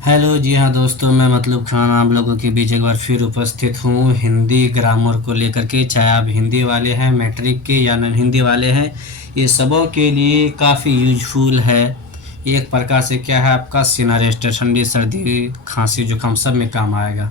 Hello जी हाँ दोस्तों, मैं मतलब खान आप लोगों के बीच एक बार फिर उपस्थित हूँ हिंदी ग्रामर को लेकर के। चाहे आप हिंदी वाले हैं, मैट्रिक के या नॉन हिंदी वाले हैं, ये सबों के लिए काफ़ी यूजफुल है। एक प्रकार से क्या है, आपका सिनारेस्ट ठंडी सर्दी खांसी जुकाम सब में काम आएगा।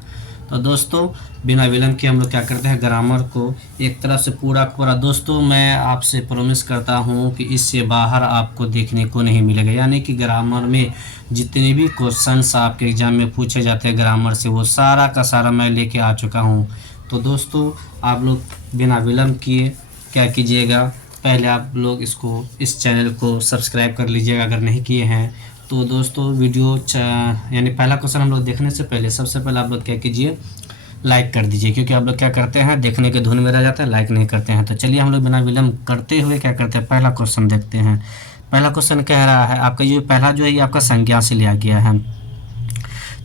तो दोस्तों, बिना विलंब के हम लोग क्या करते हैं, ग्रामर को एक तरफ से पूरा पूरा दोस्तों मैं आपसे प्रॉमिस करता हूँ कि इससे बाहर आपको देखने को नहीं मिलेगा। यानी कि ग्रामर में जितने भी क्वेश्चंस आपके एग्ज़ाम में पूछे जाते हैं ग्रामर से, वो सारा का सारा मैं लेके आ चुका हूँ। तो दोस्तों, आप लोग बिना विलंब किए क्या कीजिएगा, पहले आप लोग इस चैनल को सब्सक्राइब कर लीजिएगा अगर नहीं किए हैं। तो दोस्तों, यानी पहला क्वेश्चन हम लोग देखने से पहले सबसे पहले आप लोग क्या कीजिए, लाइक कर दीजिए, क्योंकि आप लोग क्या करते हैं, देखने के धुन में रह जाते हैं, लाइक नहीं करते हैं। तो चलिए हम लोग बिना विलंब करते हुए क्या करते हैं, पहला क्वेश्चन देखते हैं। पहला क्वेश्चन कह रहा है, आपका ये पहला जो है ये आपका संज्ञा से लिया गया है।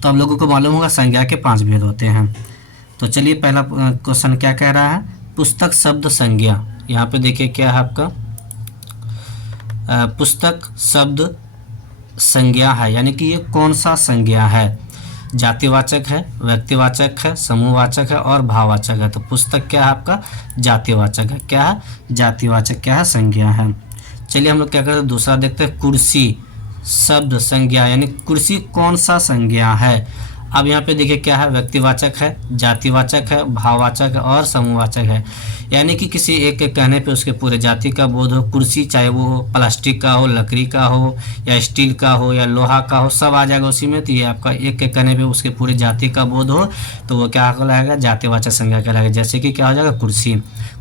तो आप लोगों को मालूम होगा संज्ञा के 5 भेद होते हैं। तो चलिए पहला क्वेश्चन क्या कह रहा है, पुस्तक शब्द संज्ञा। यहाँ पे देखिए क्या है आपका, पुस्तक शब्द संज्ञा है, यानी कि ये कौन सा संज्ञा है, जातिवाचक है, व्यक्तिवाचक है, समूहवाचक है और भाववाचक है। तो पुस्तक क्या है आपका, जातिवाचक है। क्या है, जातिवाचक क्या है, संज्ञा है। चलिए हम लोग क्या करते हैं, दूसरा देखते हैं, कुर्सी शब्द संज्ञा, यानी कुर्सी कौन सा संज्ञा है। अब यहाँ पे देखिए क्या है, व्यक्तिवाचक है, जातिवाचक है, भाववाचक है और समूहवाचक है। यानी कि किसी एक के कहने पे उसके पूरे जाति का बोध हो। कुर्सी चाहे वो प्लास्टिक का हो, लकड़ी का हो या स्टील का हो या लोहा का हो, सब आ जाएगा उसी में। तो ये आपका एक के कहने पे उसके पूरे जाति का बोध हो, तो वो क्या कहलाएगा, जातिवाचक संज्ञा कहलाएगा। जैसे कि क्या हो जाएगा, कुर्सी,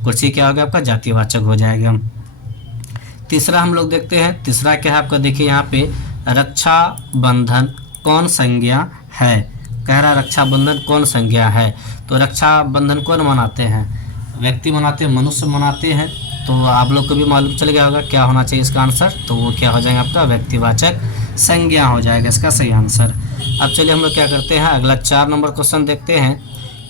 कुर्सी क्या हो गया आपका, जातिवाचक हो जाएगा। तीसरा हम लोग देखते हैं, तीसरा क्या है आपका, देखिए यहाँ पे रक्षा बंधन कौन संज्ञा है। कह रहा रक्षाबंधन कौन संज्ञा है। तो रक्षाबंधन कौन मनाते हैं, व्यक्ति मनाते हैं, मनुष्य मनाते हैं। तो आप लोग को भी मालूम चल गया होगा क्या होना चाहिए इसका आंसर। तो वो क्या हो जाएगा आपका, व्यक्तिवाचक संज्ञा हो जाएगा इसका सही आंसर। अब चलिए हम लोग क्या करते हैं, अगला 4 नंबर क्वेश्चन देखते हैं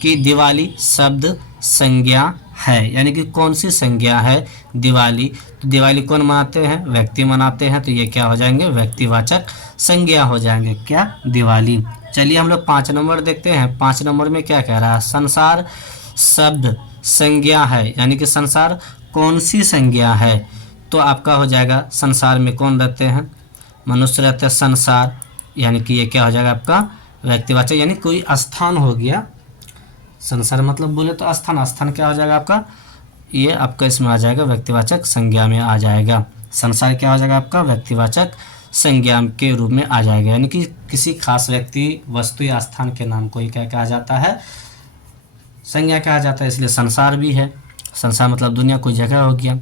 कि दिवाली शब्द संज्ञा है, यानी कि कौन सी संज्ञा है दिवाली। तो दिवाली कौन मनाते हैं, व्यक्ति मनाते हैं। तो ये क्या हो जाएंगे, व्यक्तिवाचक संज्ञा हो जाएंगे क्या, दिवाली। चलिए हम लोग 5 नंबर देखते हैं। 5 नंबर में क्या कह रहा है, संसार शब्द संज्ञा है, यानी कि संसार कौन सी संज्ञा है। तो आपका हो जाएगा, संसार में कौन रहते हैं, मनुष्य रहते हैं, संसार, यानी कि ये क्या हो जाएगा आपका, व्यक्तिवाचक, यानी कोई स्थान हो गया। संसार मतलब बोले तो स्थान, स्थान क्या हो जाएगा आपका, ये आपका इसमें आ जाएगा, व्यक्तिवाचक संज्ञा में आ जाएगा। संसार क्या हो जाएगा आपका, व्यक्तिवाचक संज्ञा के रूप में आ जाएगा। यानी कि किसी खास व्यक्ति, वस्तु या स्थान के नाम को ही क्या कहा जाता है, संज्ञा कहा जाता है। इसलिए संसार भी है, संसार मतलब दुनिया, कोई जगह हो गया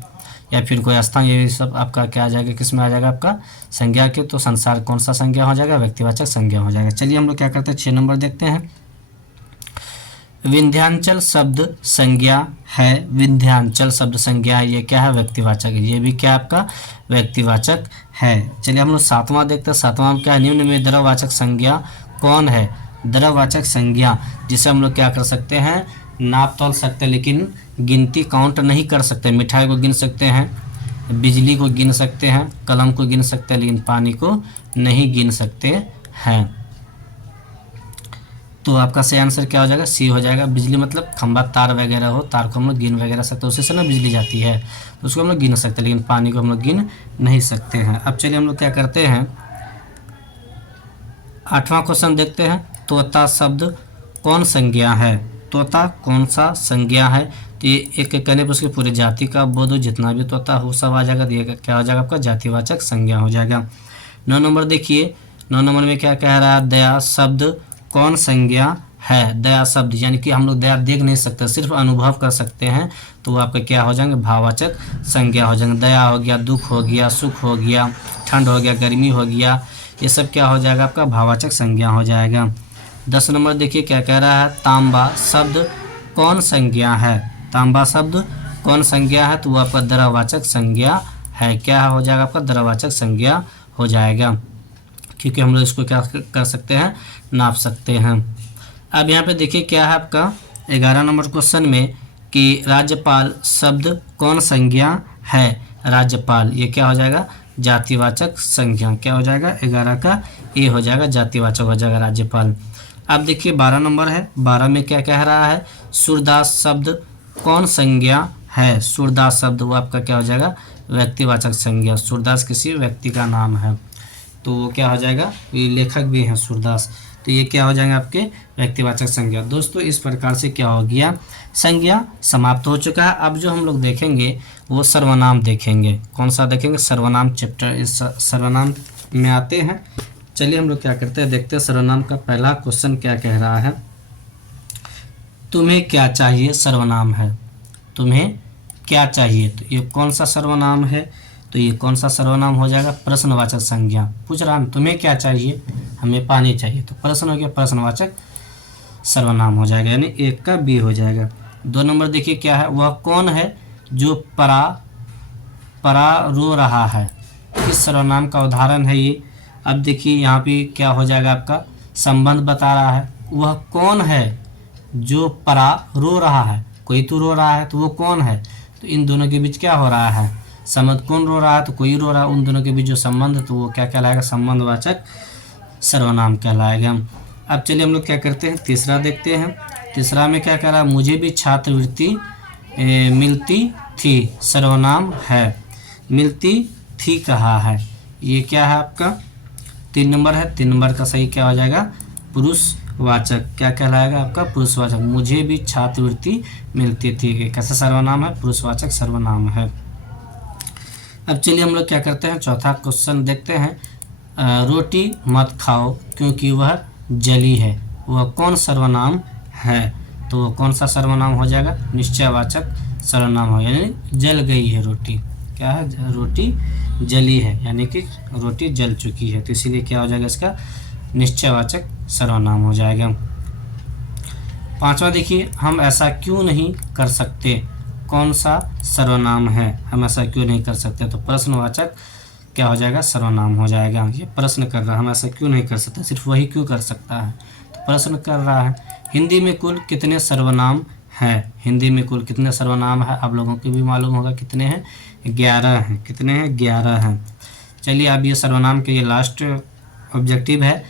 या फिर कोई स्थान, ये सब आपका क्या आ जाएगा, किस में आ जाएगा आपका, संज्ञा के। तो संसार कौन सा संज्ञा हो जाएगा, व्यक्तिवाचक संज्ञा हो जाएगा। चलिए हम लोग क्या करते हैं, 6 नंबर देखते हैं। विंध्याचल शब्द संज्ञा है, विंध्याचल शब्द संज्ञा है, ये क्या है, व्यक्तिवाचक है। ये भी क्या आपका, व्यक्तिवाचक है। चलिए हम लोग 7वां देखते हैं। 7वां में क्या है, निम्न में द्रव्यवाचक संज्ञा कौन है। द्रव्यवाचक संज्ञा जिसे हम लोग क्या कर सकते हैं, नाप तोल सकते हैं, लेकिन गिनती काउंट नहीं कर सकते। मिठाई को गिन सकते हैं, बिजली को गिन सकते हैं, कलम को गिन सकते हैं, लेकिन पानी को नहीं गिन सकते हैं। तो आपका सही आंसर क्या हो जाएगा, सी हो जाएगा। बिजली मतलब खंभा, तार वगैरह हो, तार को हम लोग गिन वगैरह सकते हैं, उसी से ना बिजली जाती है, तो उसको हम लोग गिन सकते हैं, लेकिन पानी को हम लोग गिन नहीं सकते हैं। अब चलिए हम लोग क्या करते हैं, 8वां क्वेश्चन देखते हैं। तोता शब्द कौन संज्ञा है, तोता कौन सा संज्ञा है। तो ये एक एक कहने पर उसकी पूरी जाति का बोध हो, जितना भी तोता हो सब आ जाएगा। तो ये क्या हो जाएगा आपका, जातिवाचक संज्ञा हो जाएगा। 9 नंबर देखिए, 9 नंबर में क्या कह रहा है, दया शब्द कौन संज्ञा है। दया शब्द यानी कि हम लोग दया देख नहीं सकते, सिर्फ अनुभव कर सकते हैं, तो वो आपका क्या हो जाएंगे, भाववाचक संज्ञा हो जाएंगे। दया हो गया, दुख हो गया, सुख हो गया, ठंड हो गया, गर्मी हो गया, ये सब क्या हो जाएगा आपका, भाववाचक संज्ञा हो जाएगा। 10 नंबर देखिए क्या कह रहा है, तांबा शब्द कौन संज्ञा है। तांबा शब्द कौन संज्ञा है, तो वो आपका द्रव्यवाचक संज्ञा है। क्या हो जाएगा आपका, द्रव्यवाचक संज्ञा हो जाएगा, क्योंकि हम लोग इसको क्या कर सकते हैं, नाप सकते हैं। अब यहाँ पे देखिए क्या है आपका 11 नंबर क्वेश्चन में कि राज्यपाल शब्द कौन संज्ञा है। राज्यपाल ये क्या हो जाएगा, जातिवाचक संज्ञा। क्या हो जाएगा? 11 का ए हो जाएगा, जातिवाचक हो जाएगा राज्यपाल। अब देखिए 12 नंबर है। 12 में क्या कह रहा है? सूरदास शब्द कौन संज्ञा है? सूरदास शब्द वो आपका क्या हो जाएगा? व्यक्तिवाचक संज्ञा। सूरदास किसी व्यक्ति का नाम है, तो वो क्या हो जाएगा? ये लेखक भी हैं सूरदास, तो ये क्या हो जाएंगे? आपके व्यक्तिवाचक संज्ञा। दोस्तों इस प्रकार से क्या हो गया? संज्ञा समाप्त हो चुका है। अब जो हम लोग देखेंगे वो सर्वनाम देखेंगे। कौन सा देखेंगे? सर्वनाम चैप्टर। इस सर्वनाम में आते हैं। चलिए हम लोग क्या करते हैं, देखते हैं सर्वनाम का पहला क्वेश्चन क्या कह रहा है। तुम्हें क्या चाहिए सर्वनाम है। तुम्हें क्या चाहिए, तो ये कौन सा सर्वनाम है? तो ये कौन सा सर्वनाम हो जाएगा? प्रश्नवाचक संज्ञा। पूछ रहा है तुम्हें क्या चाहिए, हमें पानी चाहिए, तो प्रश्न हो गया, प्रश्नवाचक सर्वनाम हो जाएगा, यानी 1 का बी हो जाएगा। 2 नंबर देखिए क्या है? वह कौन है जो परा परा रो रहा है। किस सर्वनाम का उदाहरण है ये? अब देखिए यहाँ पे क्या हो जाएगा? आपका संबंध बता रहा है। वह कौन है जो परा रो रहा है? कोई तो रो रहा है, तो वो कौन है? तो इन दोनों के बीच क्या हो रहा है? संबंध। कौन रो रहा है? तो कोई रो रहा है। उन दोनों के बीच जो संबंध है तो वो क्या कहलाएगा? संबंधवाचक सर्वनाम कहलाएगा। अब चलिए हम लोग क्या करते हैं, तीसरा देखते हैं। तीसरा में क्या कह रहा है? मुझे भी छात्रवृत्ति मिलती थी सर्वनाम है। मिलती थी कहा है, ये क्या है आपका? 3 नंबर है। 3 नंबर का सही क्या हो जाएगा? पुरुषवाचक। क्या कहलाएगा आपका? पुरुषवाचक। मुझे भी छात्रवृत्ति मिलती थी, कैसा सर्वनाम है? पुरुषवाचक सर्वनाम है। अब चलिए हम लोग क्या करते हैं, चौथा क्वेश्चन देखते हैं। रोटी मत खाओ क्योंकि वह जली है, वह कौन सर्वनाम है? तो वह कौन सा सर्वनाम हो जाएगा? निश्चयवाचक सर्वनाम हो, यानी जल गई है रोटी। क्या है? रोटी जली है, यानी कि रोटी जल चुकी है, तो इसीलिए क्या हो जाएगा? इसका निश्चयवाचक सर्वनाम हो जाएगा। 5वां देखिए, हम ऐसा क्यों नहीं कर सकते, कौन सा सर्वनाम है? हम ऐसा क्यों नहीं कर सकते, तो प्रश्नवाचक क्या हो जाएगा? सर्वनाम हो जाएगा। ये प्रश्न कर रहा है, हम ऐसा क्यों नहीं कर सकते, सिर्फ वही क्यों कर सकता है, तो प्रश्न कर रहा है। हिंदी में कुल कितने सर्वनाम हैं? हिंदी में कुल कितने सर्वनाम है? आप लोगों को भी मालूम होगा कितने हैं? 11 हैं। कितने हैं? 11 हैं। चलिए अब ये सर्वनाम के ये लास्ट ऑब्जेक्टिव है।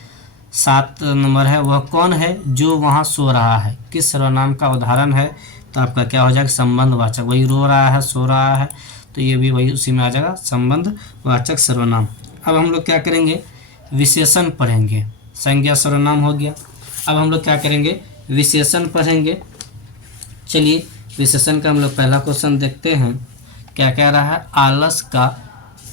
7 नंबर है। वह कौन है जो वहाँ सो रहा है? किस सर्वनाम का उदाहरण है? तो आपका क्या हो जाएगा? संबंधवाचक। वही रो रहा है, सो रहा है, तो ये भी वही उसी में आ जाएगा, संबंधवाचक सर्वनाम। अब हम लोग क्या करेंगे? विशेषण पढ़ेंगे। संज्ञा सर्वनाम हो गया। अब हम लोग क्या करेंगे? विशेषण पढ़ेंगे। चलिए विशेषण का हम लोग पहला क्वेश्चन देखते हैं। क्या कह रहा है? आलस का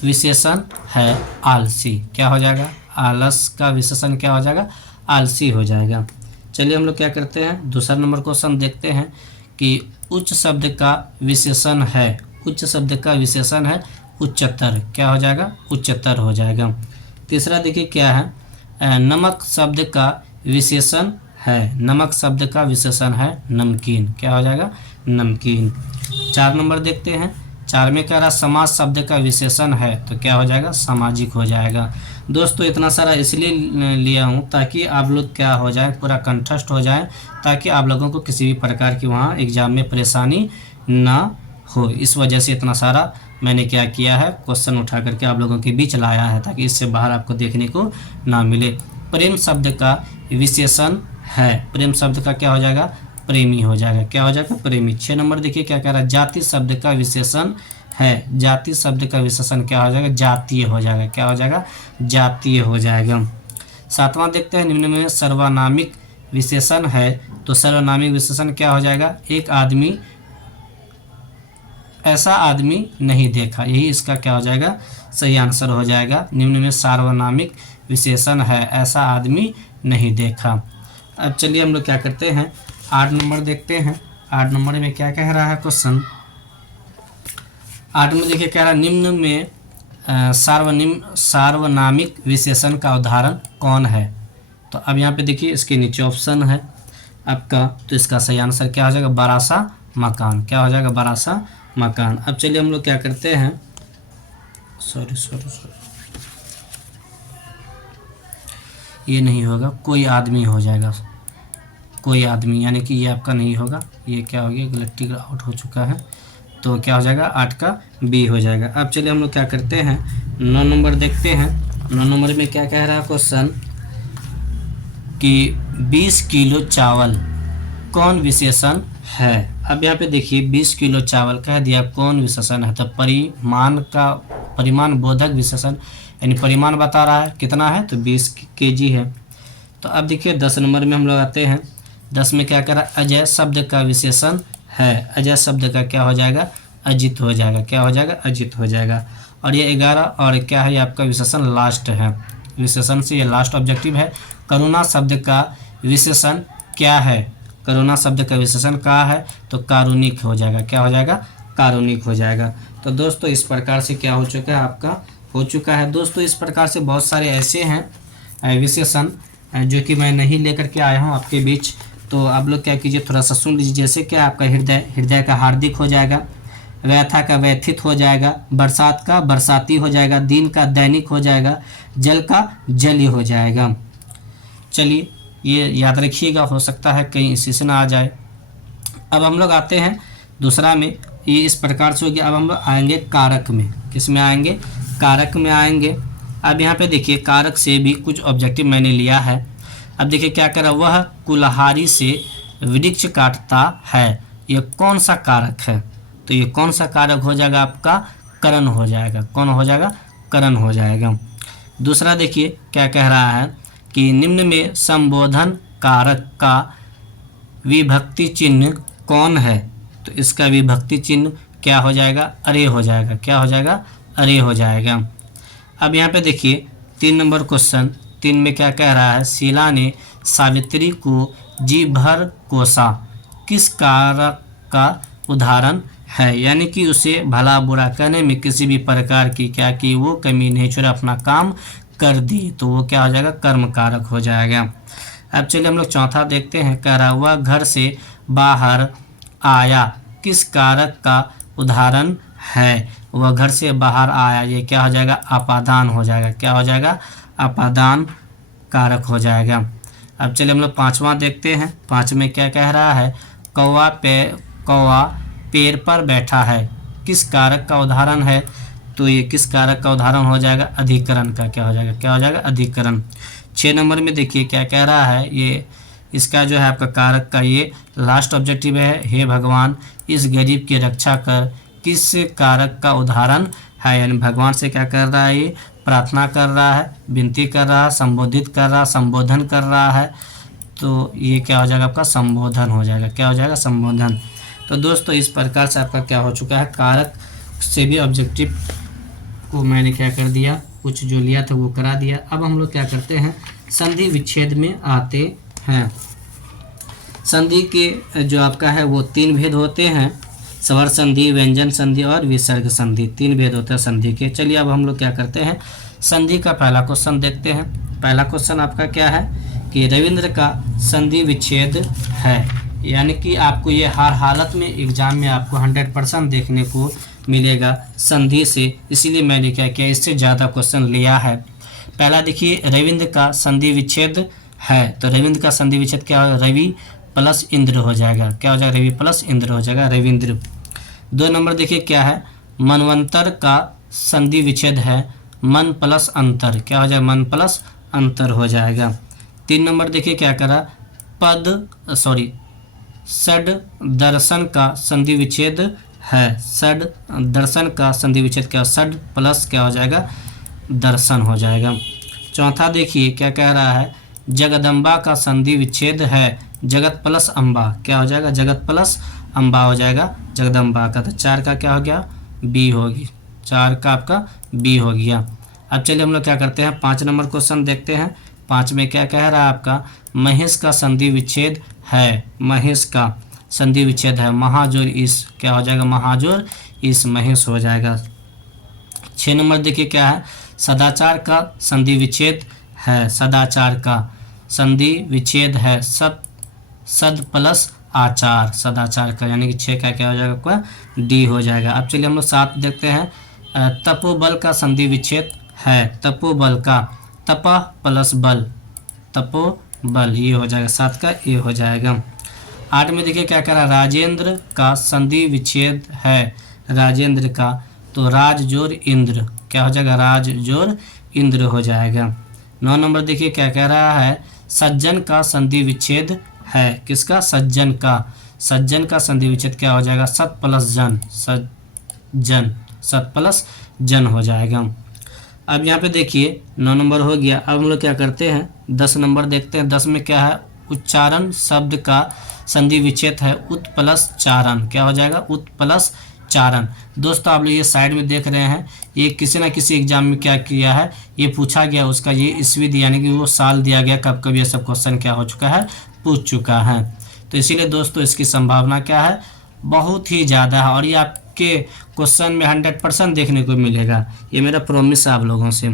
विशेषण है आलसी। क्या हो जाएगा? आलस का विशेषण क्या हो जाएगा? आलसी हो जाएगा। चलिए हम लोग क्या करते हैं, दूसरा नंबर क्वेश्चन देखते हैं कि उच्च शब्द का विशेषण है। उच्च शब्द का विशेषण है उच्चतर। क्या हो जाएगा? उच्चतर हो जाएगा। तीसरा देखिए क्या है? नमक शब्द का विशेषण है। नमक शब्द का विशेषण है नमकीन। क्या हो जाएगा? नमकीन। 4 नंबर देखते हैं। 4 में कह रहा समाज शब्द का विशेषण है, तो क्या हो जाएगा? सामाजिक हो जाएगा। दोस्तों इतना सारा इसलिए लिया हूँ ताकि आप लोग क्या हो जाए, पूरा कंठस्थ हो जाए, ताकि आप लोगों को किसी भी प्रकार की वहाँ एग्जाम में परेशानी ना हो। इस वजह से इतना सारा मैंने क्या किया है, क्वेश्चन उठा करके आप लोगों के बीच लाया है, ताकि इससे बाहर आपको देखने को ना मिले। प्रेम शब्द का विशेषण है। प्रेम शब्द का क्या हो जाएगा? प्रेमी हो जाएगा। क्या हो जाएगा? प्रेमी। 6 नंबर देखिए क्या कह रहा है? जाति शब्द का विशेषण है। जाति शब्द का विशेषण क्या हो जाएगा? जातीय हो जाएगा। क्या हो जाएगा? जातीय हो जाएगा। 7वां देखते हैं। निम्न में सर्वनामिक विशेषण है, तो सर्वनामिक विशेषण क्या हो जाएगा? एक आदमी, ऐसा आदमी नहीं देखा, यही इसका क्या हो जाएगा? सही आंसर हो जाएगा। निम्न में सार्वनामिक विशेषण है, ऐसा आदमी नहीं देखा। अब चलिए हम लोग क्या करते हैं, 8 नंबर देखते हैं। 8 नंबर में क्या कह रहा है क्वेश्चन? 8 में देखिए कह रहा है निम्न में सार्वनामिक विशेषण का उदाहरण कौन है? तो अब यहाँ पे देखिए इसके नीचे ऑप्शन है आपका, तो इसका सही आंसर क्या हो जाएगा? बड़ा सा मकान। क्या हो जाएगा? बड़ा सा मकान। अब चलिए हम लोग क्या करते हैं, सॉरी ये नहीं होगा, कोई आदमी हो जाएगा, कोई आदमी, यानी कि ये आपका नहीं होगा, ये क्या हो गया? गलत टिक आउट हो चुका है, तो क्या हो जाएगा? 8 का बी हो जाएगा। अब चलिए हम लोग क्या करते हैं, 9 नंबर देखते हैं। 9 नंबर में क्या कह रहा है क्वेश्चन कि 20 किलो चावल कौन विशेषण है। अब यहाँ पे देखिए 20 किलो चावल कह दिया कौन विशेषण है, तो परिमाण बोधक विशेषण, यानी परिमाण बता रहा है कितना है, तो 20 kg है। तो अब देखिए 10 नंबर में हम लोग आते हैं। 10 में क्या कह रहा है, अजय शब्द का विशेषण है। अजय शब्द का क्या हो जाएगा, अजित हो जाएगा। क्या हो जाएगा, अजित हो जाएगा। और ये 11 और क्या है, ये आपका विशेषण लास्ट है। विशेषण से ये लास्ट ऑब्जेक्टिव है। करुणा शब्द का विशेषण क्या है, करुणा शब्द का विशेषण क्या है, तो कारुणिक हो जाएगा। क्या हो जाएगा, कारुणिक हो जाएगा। तो दोस्तों इस प्रकार से क्या हो चुका है, आपका हो चुका है। दोस्तों इस प्रकार से बहुत सारे ऐसे हैं विशेषण जो कि मैं नहीं लेकर के आया हूँ आपके बीच। तो आप लोग क्या कीजिए, थोड़ा सा सुन लीजिए। जैसे कि आपका हृदय, हृदय का हार्दिक हो जाएगा। व्यथा का व्यथित हो जाएगा। बरसात का बरसाती हो जाएगा। दिन का दैनिक हो जाएगा। जल का जली हो जाएगा। चलिए ये याद रखिएगा, हो सकता है कहीं इसी से ना आ जाए। अब हम लोग आते हैं दूसरा में, ये इस प्रकार से हो गया। अब हम लोग आएंगे कारक में। किस में आएंगे, कारक में आएंगे। अब यहाँ पे देखिए कारक से भी कुछ ऑब्जेक्टिव मैंने लिया है। अब देखिए क्या करा, वह कुल्हाड़ी से वृक्ष काटता है, ये कौन सा कारक है, तो ये कौन सा कारक हो जाएगा, आपका करण हो जाएगा। कौन हो जाएगा, करण हो जाएगा। दूसरा देखिए क्या कह रहा है कि निम्न में संबोधन कारक का विभक्ति चिन्ह कौन है, तो इसका विभक्ति चिन्ह क्या हो जाएगा, अरे हो जाएगा। क्या हो जाएगा, अरे हो जाएगा। अब यहाँ पे देखिए 3 नंबर क्वेश्चन। 3 में क्या कह रहा है, शीला ने सावित्री को जी भर कोसा, किस कारक का उदाहरण है, यानी कि उसे भला बुरा कहने में किसी भी प्रकार की क्या की, वो कमी नहीं छोड़ा, अपना काम कर दी, तो वो क्या हो जाएगा, कर्म कारक हो जाएगा। अब चलिए हम लोग चौथा देखते हैं। कह रहा हुआ घर से बाहर आया, किस कारक का उदाहरण है, वह घर से बाहर आया, ये क्या हो जाएगा, अपादान हो जाएगा। क्या हो जाएगा, अपादान कारक हो जाएगा। अब चलिए हम लोग पांचवा देखते हैं। 5 में क्या कह रहा है, कौवा पेड़ पर बैठा है, किस कारक का उदाहरण है, तो ये किस कारक का उदाहरण हो जाएगा, अधिकरण का। क्या हो जाएगा, क्या हो जाएगा, अधिकरण। 6 नंबर में देखिए क्या कह रहा है, ये इसका जो है आपका कारक का ये लास्ट ऑब्जेक्टिव है। हे भगवान इस गरीब की रक्षा कर, किस कारक का उदाहरण है, यानी भगवान से क्या कर रहा है, ये प्रार्थना कर रहा है, विनती कर रहा है, संबोधित कर रहा है, संबोधन कर रहा है, तो ये क्या हो जाएगा, आपका संबोधन हो जाएगा। क्या हो जाएगा, संबोधन। तो दोस्तों इस प्रकार से आपका क्या हो चुका है, कारक से भी ऑब्जेक्टिव को मैंने क्या कर दिया, कुछ जो लिया था वो करा दिया। अब हम लोग क्या करते हैं, संधि विच्छेद में आते हैं। संधि के जो आपका है वो 3 भेद होते हैं, स्वर संधि, व्यंजन संधि और विसर्ग संधि, 3 भेद होते हैं संधि के। चलिए अब हम लोग क्या करते हैं, संधि का पहला क्वेश्चन देखते हैं। पहला क्वेश्चन आपका क्या है कि रविंद्र का संधि विच्छेद है, यानी कि आपको ये हर हालत में एग्जाम में आपको 100% देखने को मिलेगा संधि से, इसीलिए मैंने क्या किया, इससे ज़्यादा क्वेश्चन लिया है। पहला देखिए रविंद्र का संधि विच्छेद है, तो रविंद्र का संधि विच्छेद क्या होगा, रवि प्लस इंद्र हो जाएगा। क्या हो जाएगा, रवि प्लस इंद्र हो जाएगा, रविंद्र। 2 नंबर देखिए क्या है, मनवंतर का संधि विच्छेद है, मन प्लस अंतर। क्या हो जाएगा, मन प्लस अंतर हो जाएगा। 3 नंबर देखिए क्या करा, षड दर्शन का संधि विच्छेद है, षड दर्शन का संधि विच्छेद क्या, षड प्लस क्या हो जाएगा, दर्शन हो जाएगा। चौथा देखिए क्या कह रहा है, जगदम्बा का संधि विच्छेद है, जगत प्लस अम्बा। क्या हो जाएगा, जगत प्लस अम्बा हो जाएगा जगदम्बा का। तो 4 का क्या हो गया, बी होगी, 4 का आपका बी हो गया। अब चलिए हम लोग क्या करते हैं, 5 नंबर क्वेश्चन देखते हैं। 5 में क्या कह रहा है आपका, महेश का संधि विच्छेद है, महेश का संधि विच्छेद है, महाजोर इस। क्या हो जाएगा, महाजोर इस, महेश हो जाएगा। 6 नंबर देखिए क्या है, सदाचार का संधि विच्छेद है, सदाचार का संधि विच्छेद है, सद प्लस आचार, सदाचार का, यानी कि 6 का क्या हो जाएगा, आपका डी हो जाएगा। अब चलिए हम लोग 7 देखते हैं, तपोबल का संधि विच्छेद है, तपोबल का, तपह प्लस बल, तपोबल, ये हो जाएगा, 7 का ए हो जाएगा। 8 में देखिए क्या कह रहा है, राजेंद्र का संधि विच्छेद है, राजेंद्र का, तो राज जोर इंद्र। क्या हो जाएगा, राज जोर इंद्र हो जाएगा। 9 नंबर देखिए क्या कह रहा है, सज्जन का संधि विच्छेद है, किसका, सज्जन का। सज्जन का संधि विच्छेद क्या हो जाएगा, सत प्लस जन, सज्जन, सत प्लस जन हो जाएगा। अब यहाँ पे देखिए 9 नंबर हो गया। अब हम लोग क्या करते हैं 10 नंबर देखते हैं। 10 में क्या है, उच्चारण शब्द का संधि विच्छेद है उत प्लस चारण, क्या हो जाएगा, उत प्लस चारण। दोस्तों आप लोग ये साइड में देख रहे हैं, ये किसी ना किसी एग्जाम में क्या किया है, ये पूछा गया, उसका ये ईस्वी दिया, यानी कि वो साल दिया गया कब कब ये सब क्वेश्चन क्या हो चुका है, पूछ चुका है। तो इसीलिए दोस्तों इसकी संभावना क्या है, बहुत ही ज़्यादा है, और ये आपके क्वेश्चन में 100% देखने को मिलेगा, ये मेरा प्रॉमिस है आप लोगों से।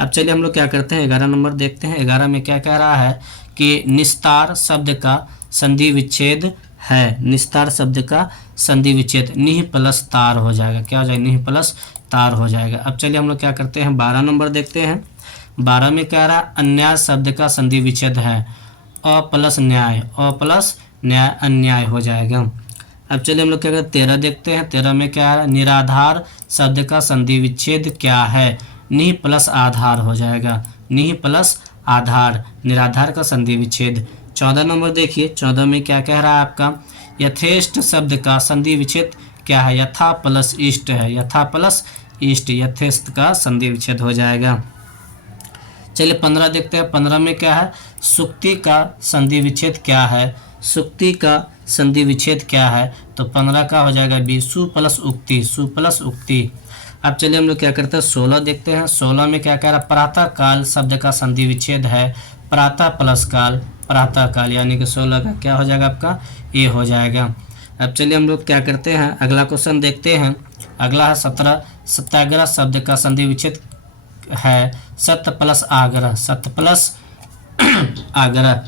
अब चलिए हम लोग क्या करते हैं 11 नंबर देखते हैं। 11 में क्या कह रहा है कि निस्तार शब्द का संधि विच्छेद है, निस्तार शब्द का संधि विच्छेद निह प्लस तार हो जाएगा, क्या हो जाएगा, निह प्लस तार हो जाएगा। अब चलिए हम लोग क्या करते हैं 12 नंबर देखते हैं। 12 में कह रहा है अन्याय शब्द का संधि विच्छेद है, अ प्लस न्याय, अ प्लस न्याय अन्याय हो जाएगा। अब चलिए हम लोग क्या करते हैं 13 देखते हैं। 13 में क्या है, निराधार शब्द का संधि विच्छेद क्या है, निह प्लस आधार हो जाएगा, निह प्लस आधार, निराधार का संधि विच्छेद। 14 नंबर देखिए। 14 में क्या कह रहा है आपका, यथेष्ट शब्द का संधि विच्छेद क्या है, यथा प्लस इष्ट है, यथा प्लस इष्ट, यथेष्ट का संधि विच्छेद हो जाएगा। चलिए 15 देखते हैं। 15 में क्या है, सुक्ति का संधि विच्छेद क्या है, सुक्ति का संधि विच्छेद क्या है, तो 15 का हो जाएगा बी, सु प्लस उक्ति, सु प्लस उक्ति। अब चलिए हम लोग क्या करते हैं 16 देखते हैं। 16 में क्या कह रहा है, प्रातः काल शब्द का संधि विच्छेद है, प्रातः प्लस काल, प्रातः काल, यानी कि 16 का क्या हो जाएगा आपका, ए हो जाएगा। अब चलिए हम लोग क्या करते हैं अगला क्वेश्चन देखते हैं। अगला है 17, सत्याग्रह शब्द का संधि विच्छेद है सत्य प्लस आग्रह, सत्य प्लस आग्रह।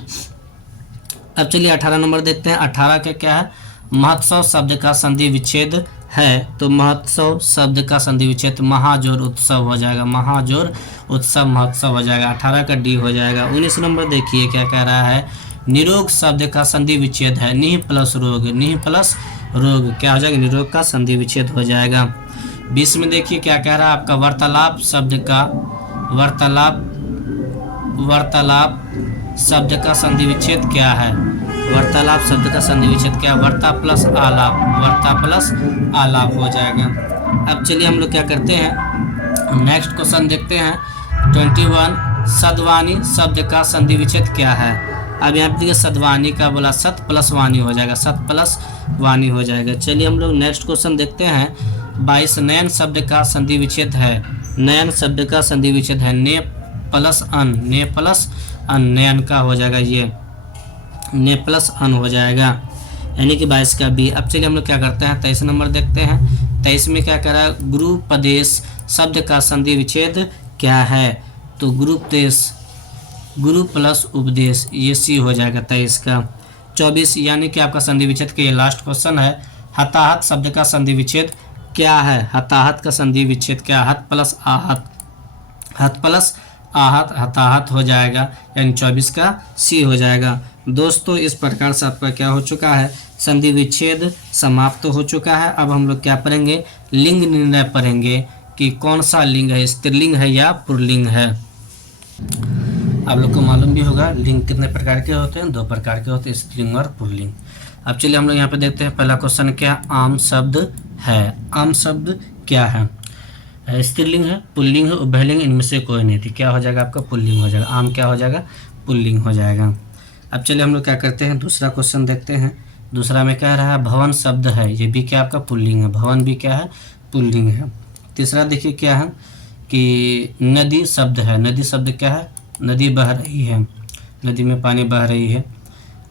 अब चलिए 18 नंबर देखते हैं। 18 के क्या है, महोत्सव शब्द का संधि विच्छेद है, तो महोत्सव शब्द का संधि विच्छेद महाजोर उत्सव हो जाएगा, महाजोर उत्सव महोत्सव हो जाएगा, 18 का डी हो जाएगा। 19 नंबर देखिए क्या कह रहा है, निरोग शब्द का संधि विच्छेद है, निह प्लस रोग, निह प्लस रोग, क्या हो जाएगा, निरोग का संधि विच्छेद हो जाएगा। 20 में देखिए क्या कह रहा है आपका, वार्तालाप शब्द का, वार्तालाप शब्द का संधि विच्छेद क्या है, वार्तालाप शब्द का संधि विच्छेद क्या है, वार्ता प्लस आलाप, वार्ता प्लस आलाप हो जाएगा। अब चलिए हम लोग क्या करते हैं नेक्स्ट क्वेश्चन देखते हैं। 21, सद्वानी शब्द का संधि विच्छेद क्या है। अब यहाँ पे देखिए सद्वानी का बोला, सत प्लस वाणी हो जाएगा, सत प्लस वाणी हो जाएगा। चलिए हम लोग नेक्स्ट क्वेश्चन देखते हैं। 22, नयन शब्द का संधि विच्छेद है, नयन शब्द का संधि विच्छेद है, ने प्लस अन, ने प्लस अन, नयन का हो जाएगा ये, ने प्लस अन हो जाएगा, यानी कि 22 का बी। अब चलिए हम लोग क्या करते हैं 23 नंबर देखते हैं। 23 में क्या कर रहा है, गुरुपदेश शब्द का संधि विच्छेद क्या है, तो गुरुपदेश, गुरु प्लस उपदेश, ये सी हो जाएगा 23 का। 24 यानी कि आपका संधि विच्छेद के ये लास्ट क्वेश्चन है, हताहत शब्द का संधि विच्छेद क्या है, हताहत का संधि विच्छेद क्या, हत प्लस आहत, हत प्लस आहत, हताहत हो जाएगा, यानी 24 का सी हो जाएगा। दोस्तों इस प्रकार से आपका क्या हो चुका है, संधि विच्छेद समाप्त हो चुका है। अब हम लोग क्या पढ़ेंगे, लिंग निर्णय पढ़ेंगे कि कौन सा लिंग है, स्त्रीलिंग है या पुल्लिंग है। आप लोग को मालूम भी होगा लिंग कितने प्रकार के होते हैं, 2 प्रकार के होते हैं, स्त्रीलिंग और पुल्लिंग। अब चलिए हम लोग यहाँ पे देखते हैं पहला क्वेश्चन क्या, आम शब्द है, आम शब्द क्या है, स्त्रीलिंग है, पुल्लिंग है, उभयलिंग, इनमें से कोई नहीं थी, क्या हो जाएगा आपका, पुल्लिंग हो जाएगा, आम क्या हो जाएगा, पुल्लिंग हो जाएगा। अब चलिए हम लोग क्या करते हैं दूसरा क्वेश्चन देखते हैं। दूसरा में कह रहा है भवन शब्द है, ये भी क्या आपका पुल्लिंग है, भवन भी क्या है, पुल्लिंग है। तीसरा देखिए क्या है कि नदी शब्द है, नदी शब्द क्या है, नदी बह रही है, नदी में पानी बह रही है,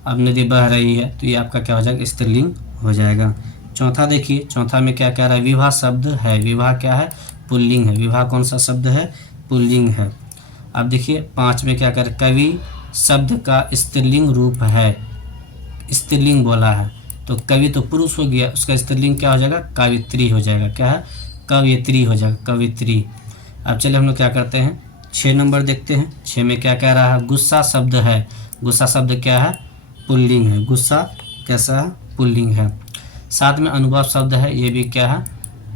अब नदी बह रही है तो ये आपका क्या हो जाएगा, स्त्रीलिंग हो जाएगा। चौथा देखिए, चौथा में क्या कह रहा है, विवाह शब्द है, विवाह क्या है, पुल्लिंग है, विवाह कौन सा शब्द है, पुल्लिंग है। अब देखिए 5 में क्या कर, कवि शब्द का स्त्रीलिंग रूप है, स्त्रीलिंग बोला है तो कवि तो पुरुष हो गया, उसका स्त्रीलिंग क्या हो जाएगा, कवित्री हो जाएगा, क्या है, कवित्री हो जाएगा, कवित्री। अब चलिए हम लोग क्या करते हैं 6 नंबर देखते हैं। 6 में क्या कह रहा है, गुस्सा शब्द है, गुस्सा शब्द क्या है, पुल्लिंग है, गुस्सा कैसा है, पुल्लिंग है। 7 में अनुभव शब्द है, ये भी क्या है,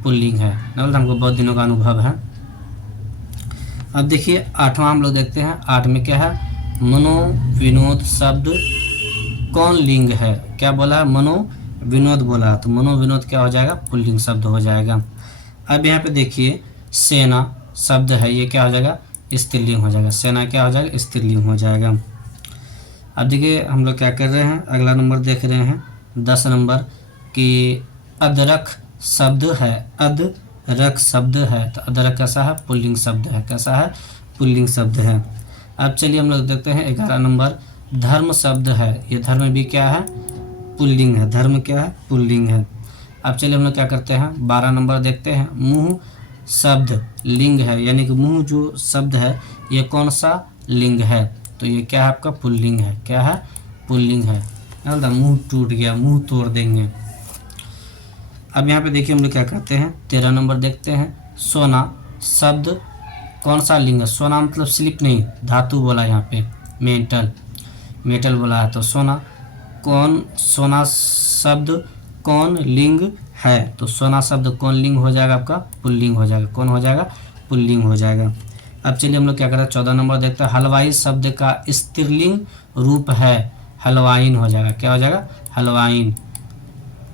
पुल्लिंग है, मतलब हमको बहुत दिनों का अनुभव है, अब देखिए आठवां हम लोग देखते हैं। आठ में क्या है, मनोविनोद शब्द कौन लिंग है। क्या बोला है, मनोविनोद बोला, तो मनोविनोद क्या हो जाएगा, पुल्लिंग शब्द हो जाएगा। अब यहाँ पे देखिए सेना शब्द है, ये क्या हो जाएगा, स्त्रीलिंग हो जाएगा। सेना क्या हो जाएगा, स्त्रीलिंग हो जाएगा। अब देखिए हम लोग क्या कर रहे हैं, अगला नंबर देख रहे हैं 10 नंबर कि अदरक शब्द है, अदरक शब्द है, तो अदरक कैसा है, पुल्लिंग शब्द है, कैसा है, पुल्लिंग शब्द है। अब चलिए हम लोग देखते हैं 11 नंबर, धर्म शब्द है, ये धर्म भी क्या है, पुल्लिंग है, धर्म क्या है, पुल्लिंग है। अब चलिए हम लोग क्या करते हैं 12 नंबर देखते हैं, मुँह शब्द लिंग है, यानी कि मुँह जो शब्द है ये कौन सा लिंग है, तो ये क्या है आपका, पुल्लिंग है, क्या है, पुल्लिंग है। मुंह टूट गया, मुंह तोड़ देंगे। अब यहाँ पे देखिए हम लोग क्या करते हैं 13 नंबर देखते हैं, सोना शब्द कौन सा लिंग है। सोना मतलब स्लिप नहीं, धातु बोला यहाँ पे, मेटल बोला है, तो सोना शब्द कौन लिंग है, तो सोना शब्द कौन लिंग हो जाएगा आपका, पुल्लिंग हो जाएगा, कौन हो जाएगा, पुल्लिंग हो जाएगा। अब चलिए हम लोग क्या करें 14 नंबर देखते हैं, हलवाई शब्द का स्त्रीलिंग रूप है, हलवाइन हो जाएगा, क्या हो जाएगा, हलवाइन।